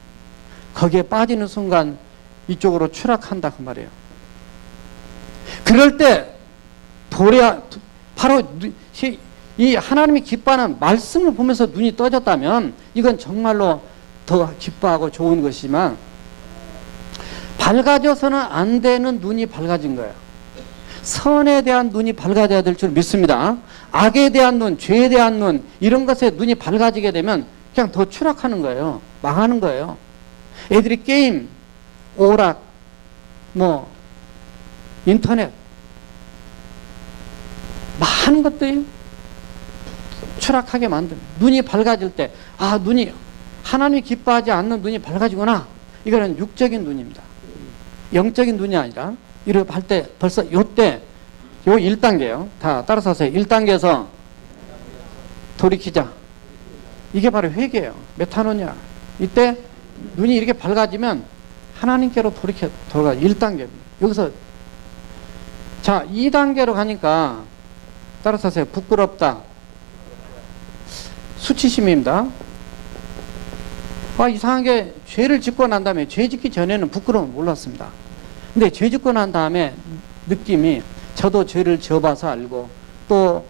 거기에 빠지는 순간 이쪽으로 추락한다 그 말이에요. 그럴 때 바로 이 하나님이 기뻐하는 말씀을 보면서 눈이 떠졌다면 이건 정말로 더 기뻐하고 좋은 것이지만 밝아져서는 안 되는 눈이 밝아진 거예요. 선에 대한 눈이 밝아져야 될 줄 믿습니다. 악에 대한 눈, 죄에 대한 눈, 이런 것에 눈이 밝아지게 되면 그냥 더 추락하는 거예요. 망하는 거예요. 애들이 게임, 오락, 인터넷, 많은 것들이 추락하게 만듭니다. 눈이 밝아질 때, 눈이, 하나님이 기뻐하지 않는 눈이 밝아지구나. 이거는 육적인 눈입니다. 영적인 눈이 아니라, 이렇게 할 때, 벌써 요때, 요 1단계요. 다 따라서 하세요. 1단계에서 돌이키자. 이게 바로 회개예요. 메타노냐. 이때 눈이 이렇게 밝아지면 하나님께로 돌아가. 1단계입니다. 여기서, 자, 2단계로 가니까, 따라서 하세요. 부끄럽다. 수치심입니다. 이상하게 죄를 짓고 난 다음에 죄 짓기 전에는 부끄러움을 몰랐습니다. 근데 죄 짓고 난 다음에 느낌이 저도 죄를 지어봐서 알고 또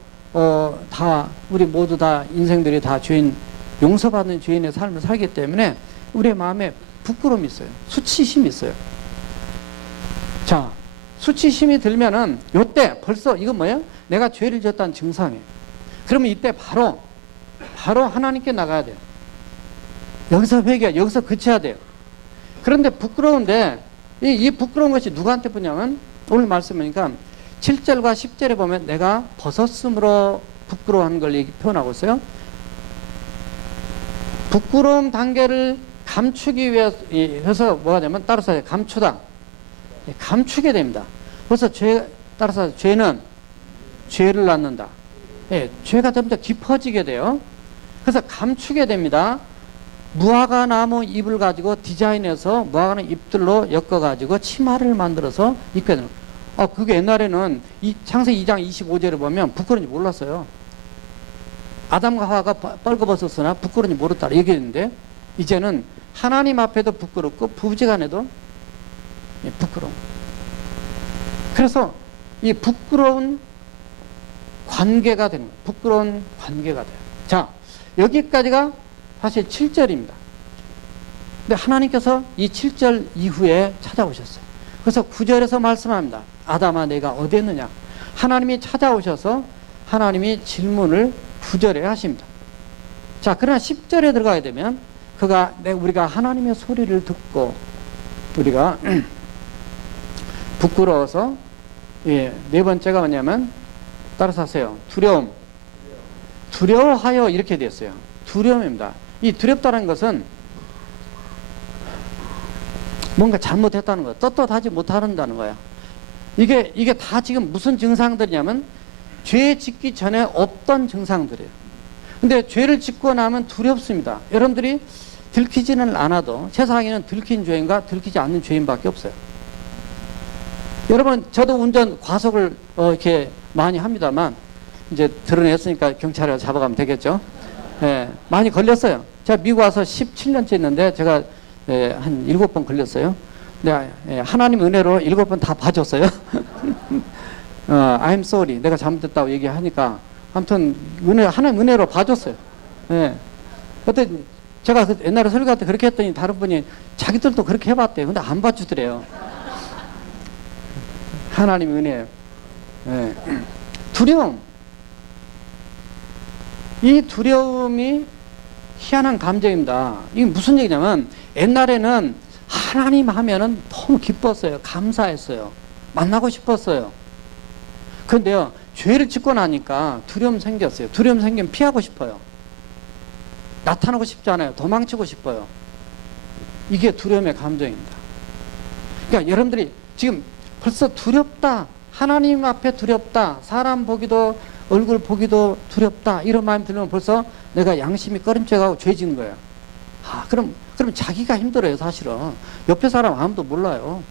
우리 모두 다 인생들이 다 죄인 용서받는 죄인의 삶을 살기 때문에 우리의 마음에 부끄러움이 있어요. 수치심이 있어요. 자, 수치심이 들면은 요때 벌써 이건 뭐예요? 내가 죄를 지었다는 증상이에요. 그러면 이때 바로 하나님께 나가야 돼요. 여기서 회개, 여기서 그쳐야 돼요. 그런데 부끄러운데 이 부끄러운 것이 누구한테 보냐면 오늘 말씀이니까 7절과 10절에 보면 내가 벗었으므로 부끄러워하는 걸 표현하고 있어요. 부끄러움 단계를 감추기 위해서 뭐가 되면 따라서 감추다. 감추게 됩니다. 그래서 따라서 죄는 죄를 낳는다. 죄가 점점 깊어지게 돼요. 그래서 감추게 됩니다. 무화과 나무 잎을 가지고 디자인해서 무화과 나무 잎들로 엮어가지고 치마를 만들어서 입게 되는 거예요. 그게 옛날에는 창세기 2장 25절에 보면 부끄러운지 몰랐어요. 아담과 하와가 벌거벗었으나 부끄러운지 모르다 얘기했는데 이제는 하나님 앞에도 부끄럽고 부부지간에도 부끄러움. 그래서 이 부끄러운 관계가 되는 거예요. 부끄러운 관계가 돼요. 자, 여기까지가 사실 7절입니다. 근데 하나님께서 이 7절 이후에 찾아오셨어요. 그래서 9절에서 말씀합니다. 아담아 내가 어디 있느냐. 하나님이 찾아오셔서 하나님이 질문을 9절에 하십니다. 자, 그러나 10절에 들어가게 되면 우리가 하나님의 소리를 듣고 우리가 부끄러워서 네 번째가 뭐냐면 따라서 하세요. 두려워하여 이렇게 됐어요. 두려움입니다. 이 두렵다는 것은 뭔가 잘못했다는 거야. 떳떳하지 못한다는 거야. 이게 다 지금 무슨 증상들이냐면 죄 짓기 전에 없던 증상들이에요. 근데 죄를 짓고 나면 두렵습니다. 여러분들이 들키지는 않아도 세상에는 들킨 죄인과 들키지 않는 죄인밖에 없어요. 여러분, 저도 운전 과속을 이렇게 많이 합니다만 이제 드러냈으니까 경찰에 잡아가면 되겠죠. 많이 걸렸어요. 제가 미국 와서 17년째 있는데 제가 한 7번 걸렸어요. 근데 하나님 은혜로 7번 다 봐줬어요. I'm sorry. 내가 잘못했다고 얘기하니까 아무튼 하나님 은혜로 봐줬어요. 그때 제가 옛날에 설교할 때 그렇게 했더니 다른 분이 자기들도 그렇게 해봤대요. 근데 안 봐주더래요. 하나님 은혜예요. 두려움. 이 두려움이 희한한 감정입니다. 이게 무슨 얘기냐면 옛날에는 하나님 하면은 너무 기뻤어요. 감사했어요. 만나고 싶었어요. 그런데요, 죄를 짓고 나니까 두려움 생겼어요. 두려움 생기면 피하고 싶어요. 나타나고 싶지 않아요. 도망치고 싶어요. 이게 두려움의 감정입니다. 그러니까 여러분들이 지금 벌써 두렵다. 하나님 앞에 두렵다. 사람 보기도 얼굴 보기도 두렵다 이런 마음이 들면 벌써 내가 양심이 꺼림칙하고 죄 짓는 거예요. 그럼 자기가 힘들어요. 사실은 옆에 사람 아무도 몰라요.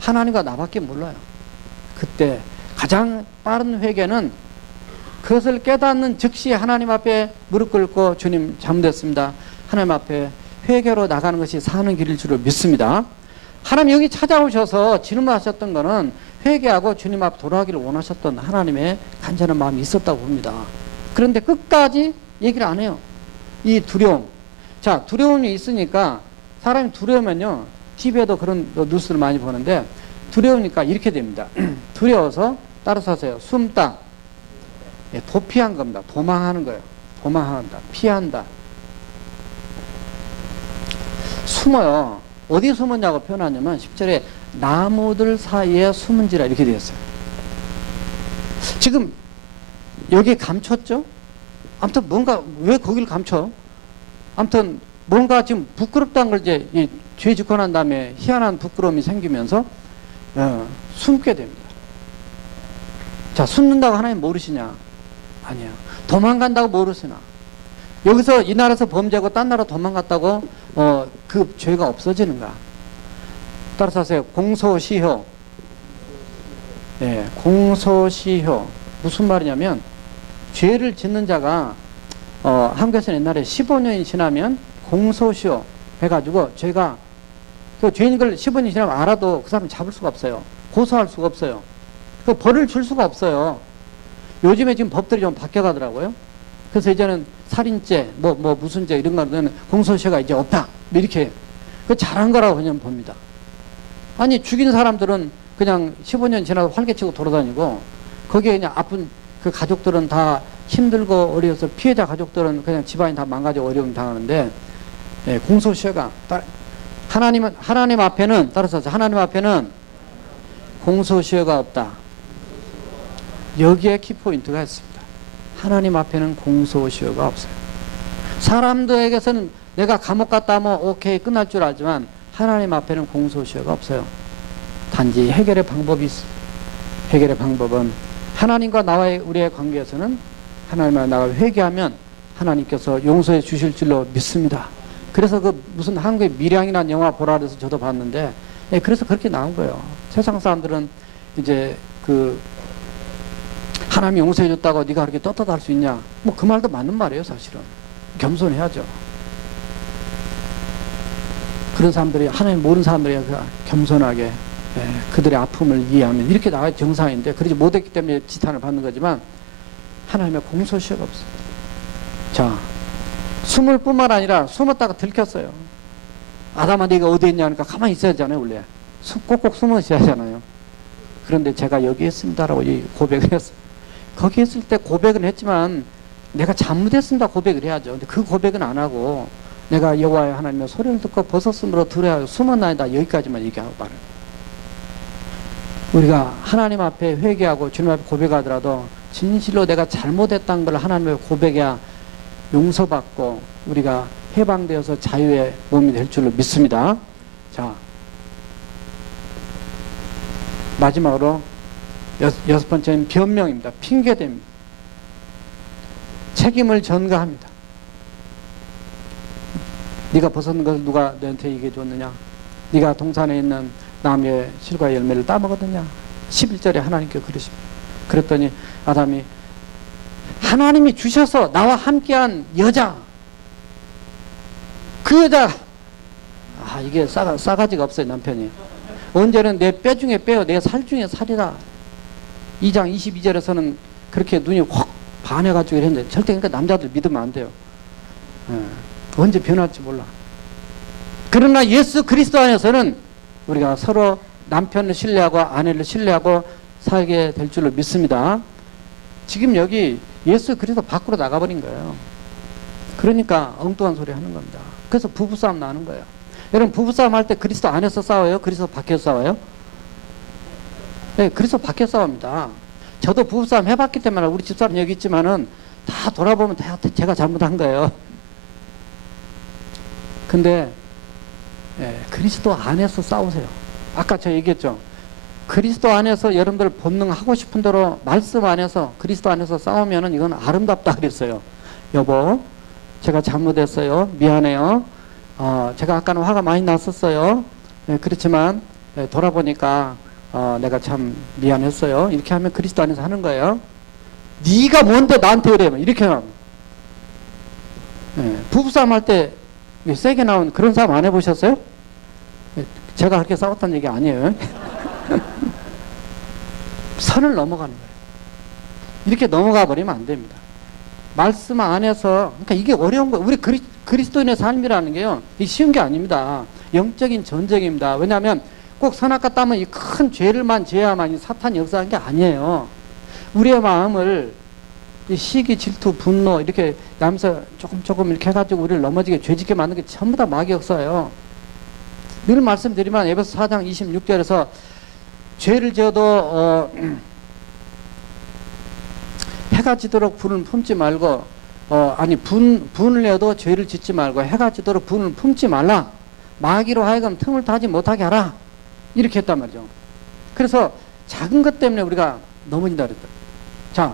하나님과 나밖에 몰라요. 그때 가장 빠른 회개는 그것을 깨닫는 즉시 하나님 앞에 무릎 꿇고 주님 잘못했습니다. 하나님 앞에 회개로 나가는 것이 사는 길일 줄을 믿습니다. 하나님 여기 찾아오셔서 질문하셨던 것은 회개하고 주님 앞 돌아가기를 원하셨던 하나님의 간절한 마음이 있었다고 봅니다. 그런데 끝까지 얘기를 안 해요. 이 두려움. 자, 두려움이 있으니까 사람이 두려우면요. TV에도 그런 뉴스를 많이 보는데 두려우니까 이렇게 됩니다. 두려워서 따라서 하세요. 숨다. 도피한 겁니다. 도망하는 거예요. 도망한다. 피한다. 숨어요. 어디 숨었냐고 표현하냐면 10절에 나무들 사이에 숨은지라 이렇게 되어 있어요. 지금 여기 감췄죠? 아무튼 뭔가 왜 거기를 감춰? 아무튼 뭔가 지금 부끄럽다는 걸 이제 죄 짓고 난 다음에 희한한 부끄러움이 생기면서 숨게 됩니다. 자, 숨는다고 하나님 모르시냐? 아니야. 도망간다고 모르시나? 여기서 이 나라에서 범죄하고 딴 나라 도망갔다고 그 죄가 없어지는가? 따라서 하세요. 공소시효. 네, 공소시효. 무슨 말이냐면 죄를 짓는 자가 한국에서는 옛날에 15년이 지나면 공소시효 해가지고 죄가 그 죄인 걸 15년이 지나면 알아도 그 사람 잡을 수가 없어요. 고소할 수가 없어요. 그 벌을 줄 수가 없어요. 요즘에 지금 법들이 좀 바뀌어가더라고요. 그래서 이제는 살인죄, 무슨 죄 이런 거는 공소시효가 이제 없다. 이렇게 그 잘한 거라고 그냥 봅니다. 아니 죽인 사람들은 그냥 15년 지나서 활개치고 돌아다니고 거기에 그냥 아픈 그 가족들은 다 힘들고 어려워서 피해자 가족들은 그냥 집안이 다 망가지고 어려움 당하는데 공소시효가 하나님 앞에는 따라서 하나님 앞에는 공소시효가 없다. 여기에 키포인트가 있습니다. 하나님 앞에는 공소시효가 없어요. 사람들에게서는 내가 감옥 갔다 하면 오케이 끝날 줄 알지만 하나님 앞에는 공소시효가 없어요. 단지 해결의 방법이 있습니다. 해결의 방법은 하나님과 나와의 우리의 관계에서는 하나님과 나와 회개하면 하나님께서 용서해 주실 줄로 믿습니다. 그래서 그 무슨 한국의 밀양이라는 영화 보라 그래서 저도 봤는데 그래서 그렇게 나온 거예요. 세상 사람들은 이제 그 하나님이 용서해 줬다고 네가 그렇게 떳떳할 수 있냐? 뭐 그 말도 맞는 말이에요, 사실은. 겸손해야죠. 그런 사람들이 하나님 모르는 사람들이 겸손하게 그들의 아픔을 이해하면 이렇게 나와야 정상인데 그러지 못했기 때문에 지탄을 받는 거지만 하나님의 공소시효가 없어요. 자, 숨을 뿐만 아니라 숨었다가 들켰어요. 아담아 네가 어디 있냐 하니까 가만히 있어야 하잖아요. 원래 꼭꼭 숨어 있어야 하잖아요. 그런데 제가 여기 있습니다라고 고백을 했어요. 거기 있을 때 고백은 했지만 내가 잘못했습니다 고백을 해야죠. 근데 그 고백은 안 하고 내가 여호와의 하나님의 소리를 듣고 벗었으므로 들어야 숨었나이다 여기까지만 얘기하고 말아요. 우리가 하나님 앞에 회개하고 주님 앞에 고백하더라도 진실로 내가 잘못했다는 걸 하나님의 고백해야 용서받고 우리가 해방되어서 자유의 몸이 될 줄로 믿습니다. 자, 마지막으로 여섯 번째는 변명입니다. 핑계대입니다. 책임을 전가합니다. 네가 벗은 것을 누가 너한테 얘기해 줬느냐? 네가 동산에 있는 나무의 실과 열매를 따먹었느냐? 11절에 하나님께 그러십니다. 그랬더니 아담이 하나님이 주셔서 나와 함께한 여자 그 여자 이게 싸가지가 없어요. 남편이 언제는 내 뼈 중에 뼈요 내 살 중에 살이라 2장 22절에서는 그렇게 눈이 확 반해가지고 이랬는데 절대 그러니까 남자들 믿으면 안 돼요. 언제 변할지 몰라. 그러나 예수 그리스도 안에서는 우리가 서로 남편을 신뢰하고 아내를 신뢰하고 살게 될 줄로 믿습니다. 지금 여기 예수 그리스도 밖으로 나가버린 거예요. 그러니까 엉뚱한 소리 하는 겁니다. 그래서 부부싸움 나는 거예요. 여러분 부부싸움 할 때 그리스도 안에서 싸워요? 그리스도 밖에서 싸워요? 네, 그리스도 밖에서 싸웁니다. 저도 부부싸움 해봤기 때문에 우리 집사람 여기 있지만은 다 돌아보면 다 제가 잘못한 거예요. 근데 그리스도 안에서 싸우세요. 아까 제가 얘기했죠. 그리스도 안에서 여러분들 본능 하고 싶은 대로 말씀 안에서 그리스도 안에서 싸우면은 이건 아름답다 그랬어요. 여보, 제가 잘못했어요. 미안해요. 제가 아까는 화가 많이 났었어요. 그렇지만 돌아보니까 내가 참 미안했어요. 이렇게 하면 그리스도 안에서 하는 거예요. 네가 뭔데 나한테 그래? 이렇게 하면 부부싸움 할 때 세게 나온 그런 싸움 안 해보셨어요? 제가 그렇게 싸웠다는 얘기 아니에요. 선을 넘어가는 거예요. 이렇게 넘어가 버리면 안 됩니다. 말씀 안에서, 그러니까 이게 어려운 거예요. 우리 그리스도인의 삶이라는 게요, 이게 쉬운 게 아닙니다. 영적인 전쟁입니다. 왜냐하면 꼭 선악과 땀은 이 큰 죄를만 제야만 이 사탄이 역사한 게 아니에요. 우리의 마음을 이 시기, 질투, 분노 이렇게 하면서 조금 이렇게 해가지고 우리를 넘어지게 죄짓게 만든 게 전부 다 마귀 역사예요. 늘 말씀드리면 에베소 4장 26절에서 죄를 지어도 해가 지도록 분을 품지 말고 분을 내도 죄를 짓지 말고 해가 지도록 분을 품지 말라. 마귀로 하여금 틈을 타지 못하게 하라. 이렇게 했단 말이죠. 그래서 작은 것 때문에 우리가 넘어진다 그랬다. 자,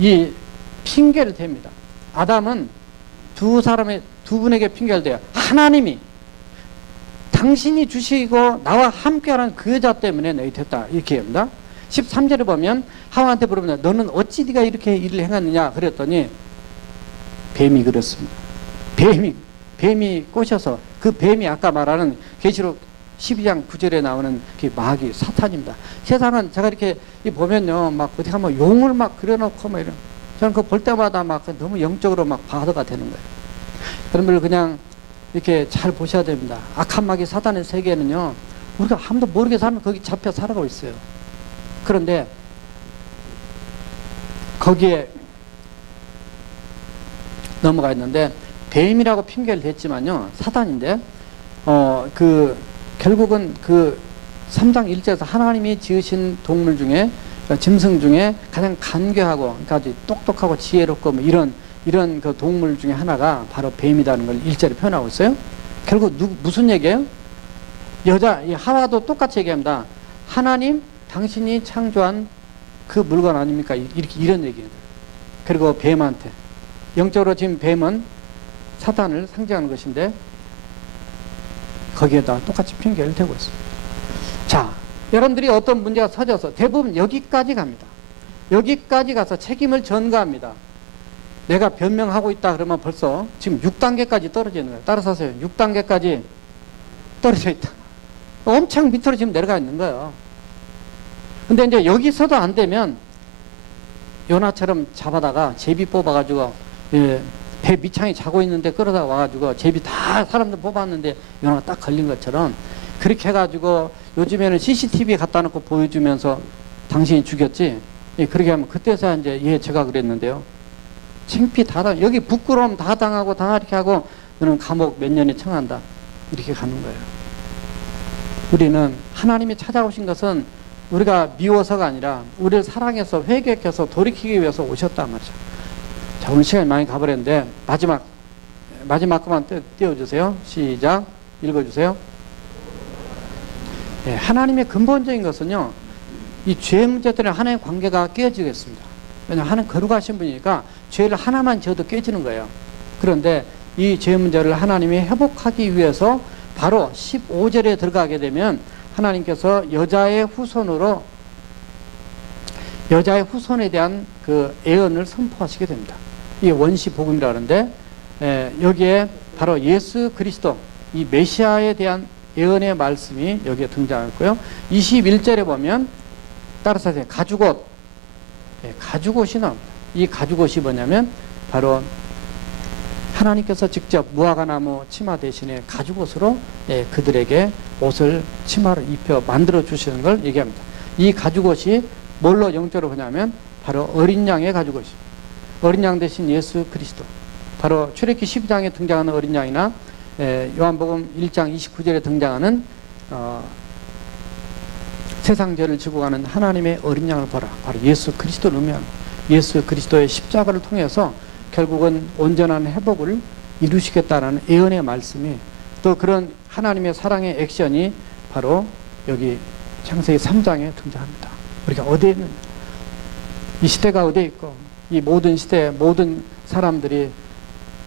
이 핑계를 댑니다. 아담은 두 분에게 핑계를 대요. 하나님이 당신이 주시고 나와 함께하는 그 여자 때문에 너희 됐다. 이렇게 합니다. 13절에 보면 하와한테 물어보면 너는 어찌 네가 이렇게 일을 행했느냐 그랬더니 뱀이 그랬습니다. 뱀이 꼬셔서 그 뱀이 아까 말하는 계시록 12장 9절에 나오는 그 마귀 사탄입니다. 세상은 제가 이렇게 보면요 막 어디 가면 용을 막 그려놓고 막 이런 저는 그거 볼 때마다 막 너무 영적으로 막 바드가 되는 거예요. 여러분들 그냥 이렇게 잘 보셔야 됩니다. 악한 마귀 사탄의 세계는요 우리가 아무도 모르게 살면 거기 잡혀 살아가고 있어요. 그런데 거기에 넘어가 있는데 뱀이라고 핑계를 댔지만요 사탄인데 결국은 그 3장 1절에서 하나님이 지으신 동물 중에 짐승 중에 가장 간교하고 그러니까 똑똑하고 지혜롭고 뭐 이런 그 동물 중에 하나가 바로 뱀이라는 걸 1절에 표현하고 있어요. 결국 무슨 얘기예요? 하와도 똑같이 얘기합니다. 하나님 당신이 창조한 그 물건 아닙니까? 이런 얘기예요. 그리고 뱀한테 영적으로 지금 뱀은 사탄을 상징하는 것인데 거기에다 똑같이 핑계를 대고 있습니다. 자, 여러분들이 어떤 문제가 터져서 대부분 여기까지 갑니다. 여기까지 가서 책임을 전가합니다. 내가 변명하고 있다 그러면 벌써 지금 6단계까지 떨어지는 거예요. 따라서 하세요. 6단계까지 떨어져 있다. 엄청 밑으로 지금 내려가 있는 거예요. 근데 이제 여기서도 안 되면 요나처럼 잡아다가 제비 뽑아가지고 배 밑창에 자고 있는데 끌어다 와가지고 제비 다 사람들 뽑았는데 요나가 딱 걸린 것처럼 그렇게 해가지고 요즘에는 CCTV에 갖다 놓고 보여주면서 당신이 죽였지. 그렇게 하면 그때서야 이제 제가 그랬는데요. 창피 다 당, 여기 부끄러움 다 당하고 다 이렇게 하고 너는 감옥 몇 년에 청한다. 이렇게 가는 거예요. 우리는 하나님이 찾아오신 것은 우리가 미워서가 아니라 우리를 사랑해서 회개해서 돌이키기 위해서 오셨단 말이죠. 자, 오늘 시간이 많이 가버렸는데 마지막 것만 띄워주세요. 시작. 읽어주세요. 네, 하나님의 근본적인 것은요, 이 죄 문제 때문에 하나님의 관계가 깨어지겠습니다. 왜냐하면 하나님 거룩하신 분이니까 죄를 하나만 지어도 깨지는 거예요. 그런데 이 죄 문제를 하나님이 회복하기 위해서 바로 15절에 들어가게 되면 하나님께서 여자의 후손에 대한 그 예언을 선포하시게 됩니다. 이게 원시 복음이라 하는데 여기에 바로 예수 그리스도 이 메시아에 대한 예언의 말씀이 여기에 등장했고요. 21절에 보면 따라서 가죽옷, 가죽옷이 나옵니다. 이 가죽옷이 뭐냐면 바로 하나님께서 직접 무화과나무 치마 대신에 가죽옷으로 그들에게 옷을 치마를 입혀 만들어 주시는 걸 얘기합니다. 이 가죽옷이 뭘로 영적으로 보냐면 바로 어린 양의 가죽옷입니다. 어린 양 대신 예수 그리스도. 바로 출애굽기 12장에 등장하는 어린 양이나 요한복음 1장 29절에 등장하는 세상 죄를 지고 가는 하나님의 어린 양을 보라. 바로 예수 그리스도를 의미합니다. 예수 그리스도의 십자가를 통해서 결국은 온전한 회복을 이루시겠다는 예언의 말씀이 또 그런 하나님의 사랑의 액션이 바로 여기 창세기 3장에 등장합니다. 우리가 어디에 있는, 이 시대가 어디에 있고 이 모든 시대 모든 사람들이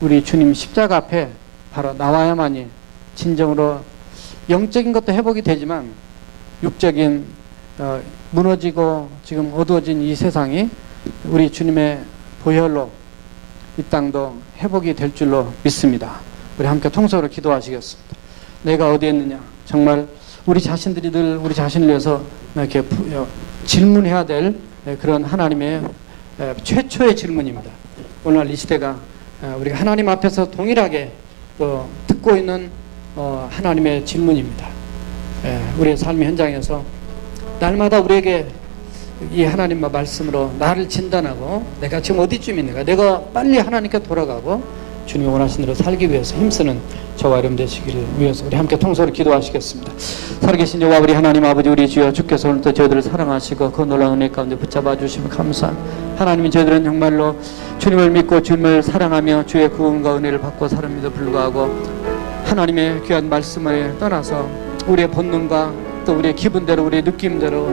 우리 주님 십자가 앞에 바로 나와야만이 진정으로 영적인 것도 회복이 되지만 육적인 무너지고 지금 어두워진 이 세상이 우리 주님의 보혈로 이 땅도 회복이 될 줄로 믿습니다. 우리 함께 통성으로 기도하시겠습니다. 내가 어디에 있느냐, 정말 우리 자신들이 늘 우리 자신을 위해서 이렇게 질문해야 될 그런 하나님의 최초의 질문입니다. 오늘 이 시대가 우리가 하나님 앞에서 동일하게 듣고 있는 하나님의 질문입니다. 우리의 삶의 현장에서 날마다 우리에게 이 하나님의 말씀으로 나를 진단하고 내가 지금 어디쯤인가, 내가 빨리 하나님께 돌아가고 주님이 원하신 대로 살기 위해서 힘쓰는 저와 여러분 되시기를 위해서 우리 함께 통성으로 기도하시겠습니다. 살아계신 여호와 우리 하나님 아버지, 우리 주여, 주께서 오늘도 저희들을 사랑하시고 그 놀라운 은혜 가운데 붙잡아 주시면 감사합니다. 하나님이 저희들은 정말로 주님을 믿고 주님을 사랑하며 주의 구원과 은혜를 받고 살음에도 불구하고 하나님의 귀한 말씀을 떠나서 우리의 본능과 또 우리의 기분대로, 우리의 느낌대로,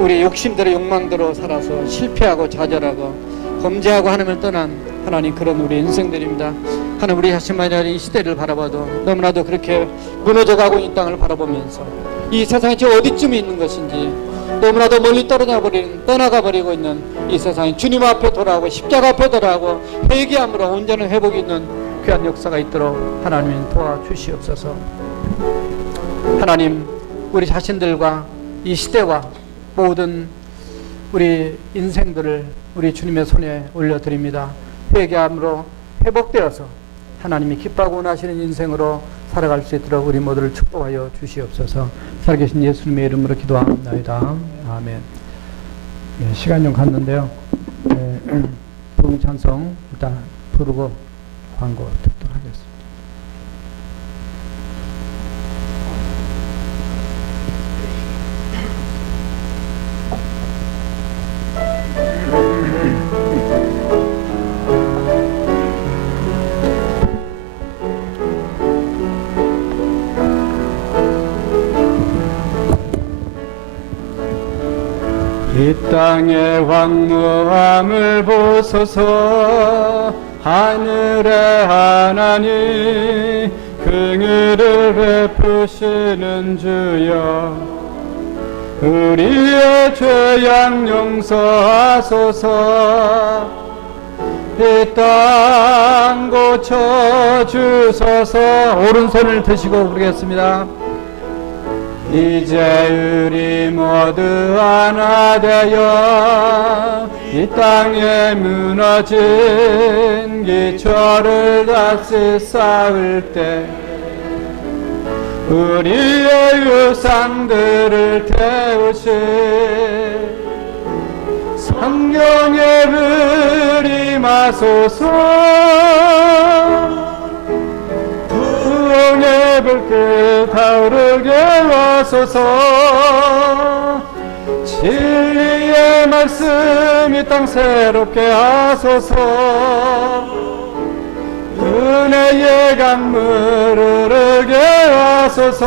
우리의 욕심대로, 욕망대로 살아서 실패하고 좌절하고 범죄하고 하나님을 떠난 하나님, 그런 우리 인생들입니다. 하나님, 우리 자신만이 아니라 이 시대를 바라봐도 너무나도 그렇게 무너져가고 이 땅을 바라보면서 이 세상이 지금 어디쯤에 있는 것인지 너무나도 멀리 떠나가 버리고 있는 이 세상이 주님 앞에 돌아오고 십자가 앞에 돌아오고 회개함으로 온전한 회복이 있는 귀한 역사가 있도록 하나님 도와주시옵소서. 하나님, 우리 자신들과 이 시대와 모든 우리 인생들을 우리 주님의 손에 올려드립니다. 회개함으로 회복되어서 하나님이 기뻐하고 원하시는 인생으로 살아갈 수 있도록 우리 모두를 축복하여 주시옵소서. 살아계신 예수님의 이름으로 기도합니다. 아멘. 네, 시간 좀 갔는데요. 부흥 찬송 일단 부르고 광고 듣도록 하겠습니다. 이 땅의 황무함을 보소서. 하늘의 하나님, 긍휼을 베푸시는 주여, 우리의 죄악 용서하소서. 이 땅 고쳐주소서. 오른손을 드시고 부르겠습니다. 이제 우리 모두 하나 되어 이 땅에 무너진 기초를 다시 쌓을 때 우리의 우상들을 태우시 성령의 불이 임하소서. 부흥의 불길 타오르게 하소서. 진리의 말씀 이 땅 새롭게 하소서. 은혜의 강물 흐르게 하소서.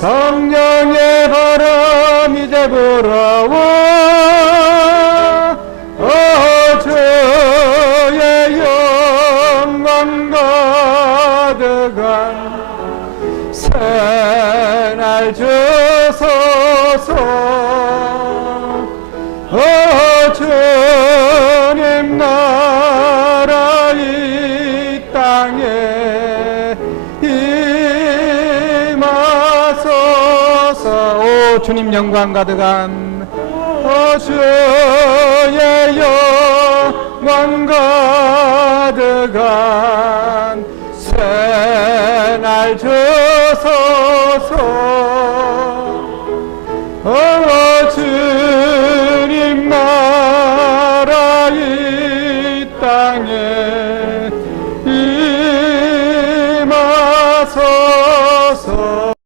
성령의 바람 이제 불어와 주의 영광 가득한 새날 주소서. 주님 나라 이 땅에 임하소서. 오 주님 영광 가득한 주의 영광 가득한 새날 주소서. 주님 나라 이 땅에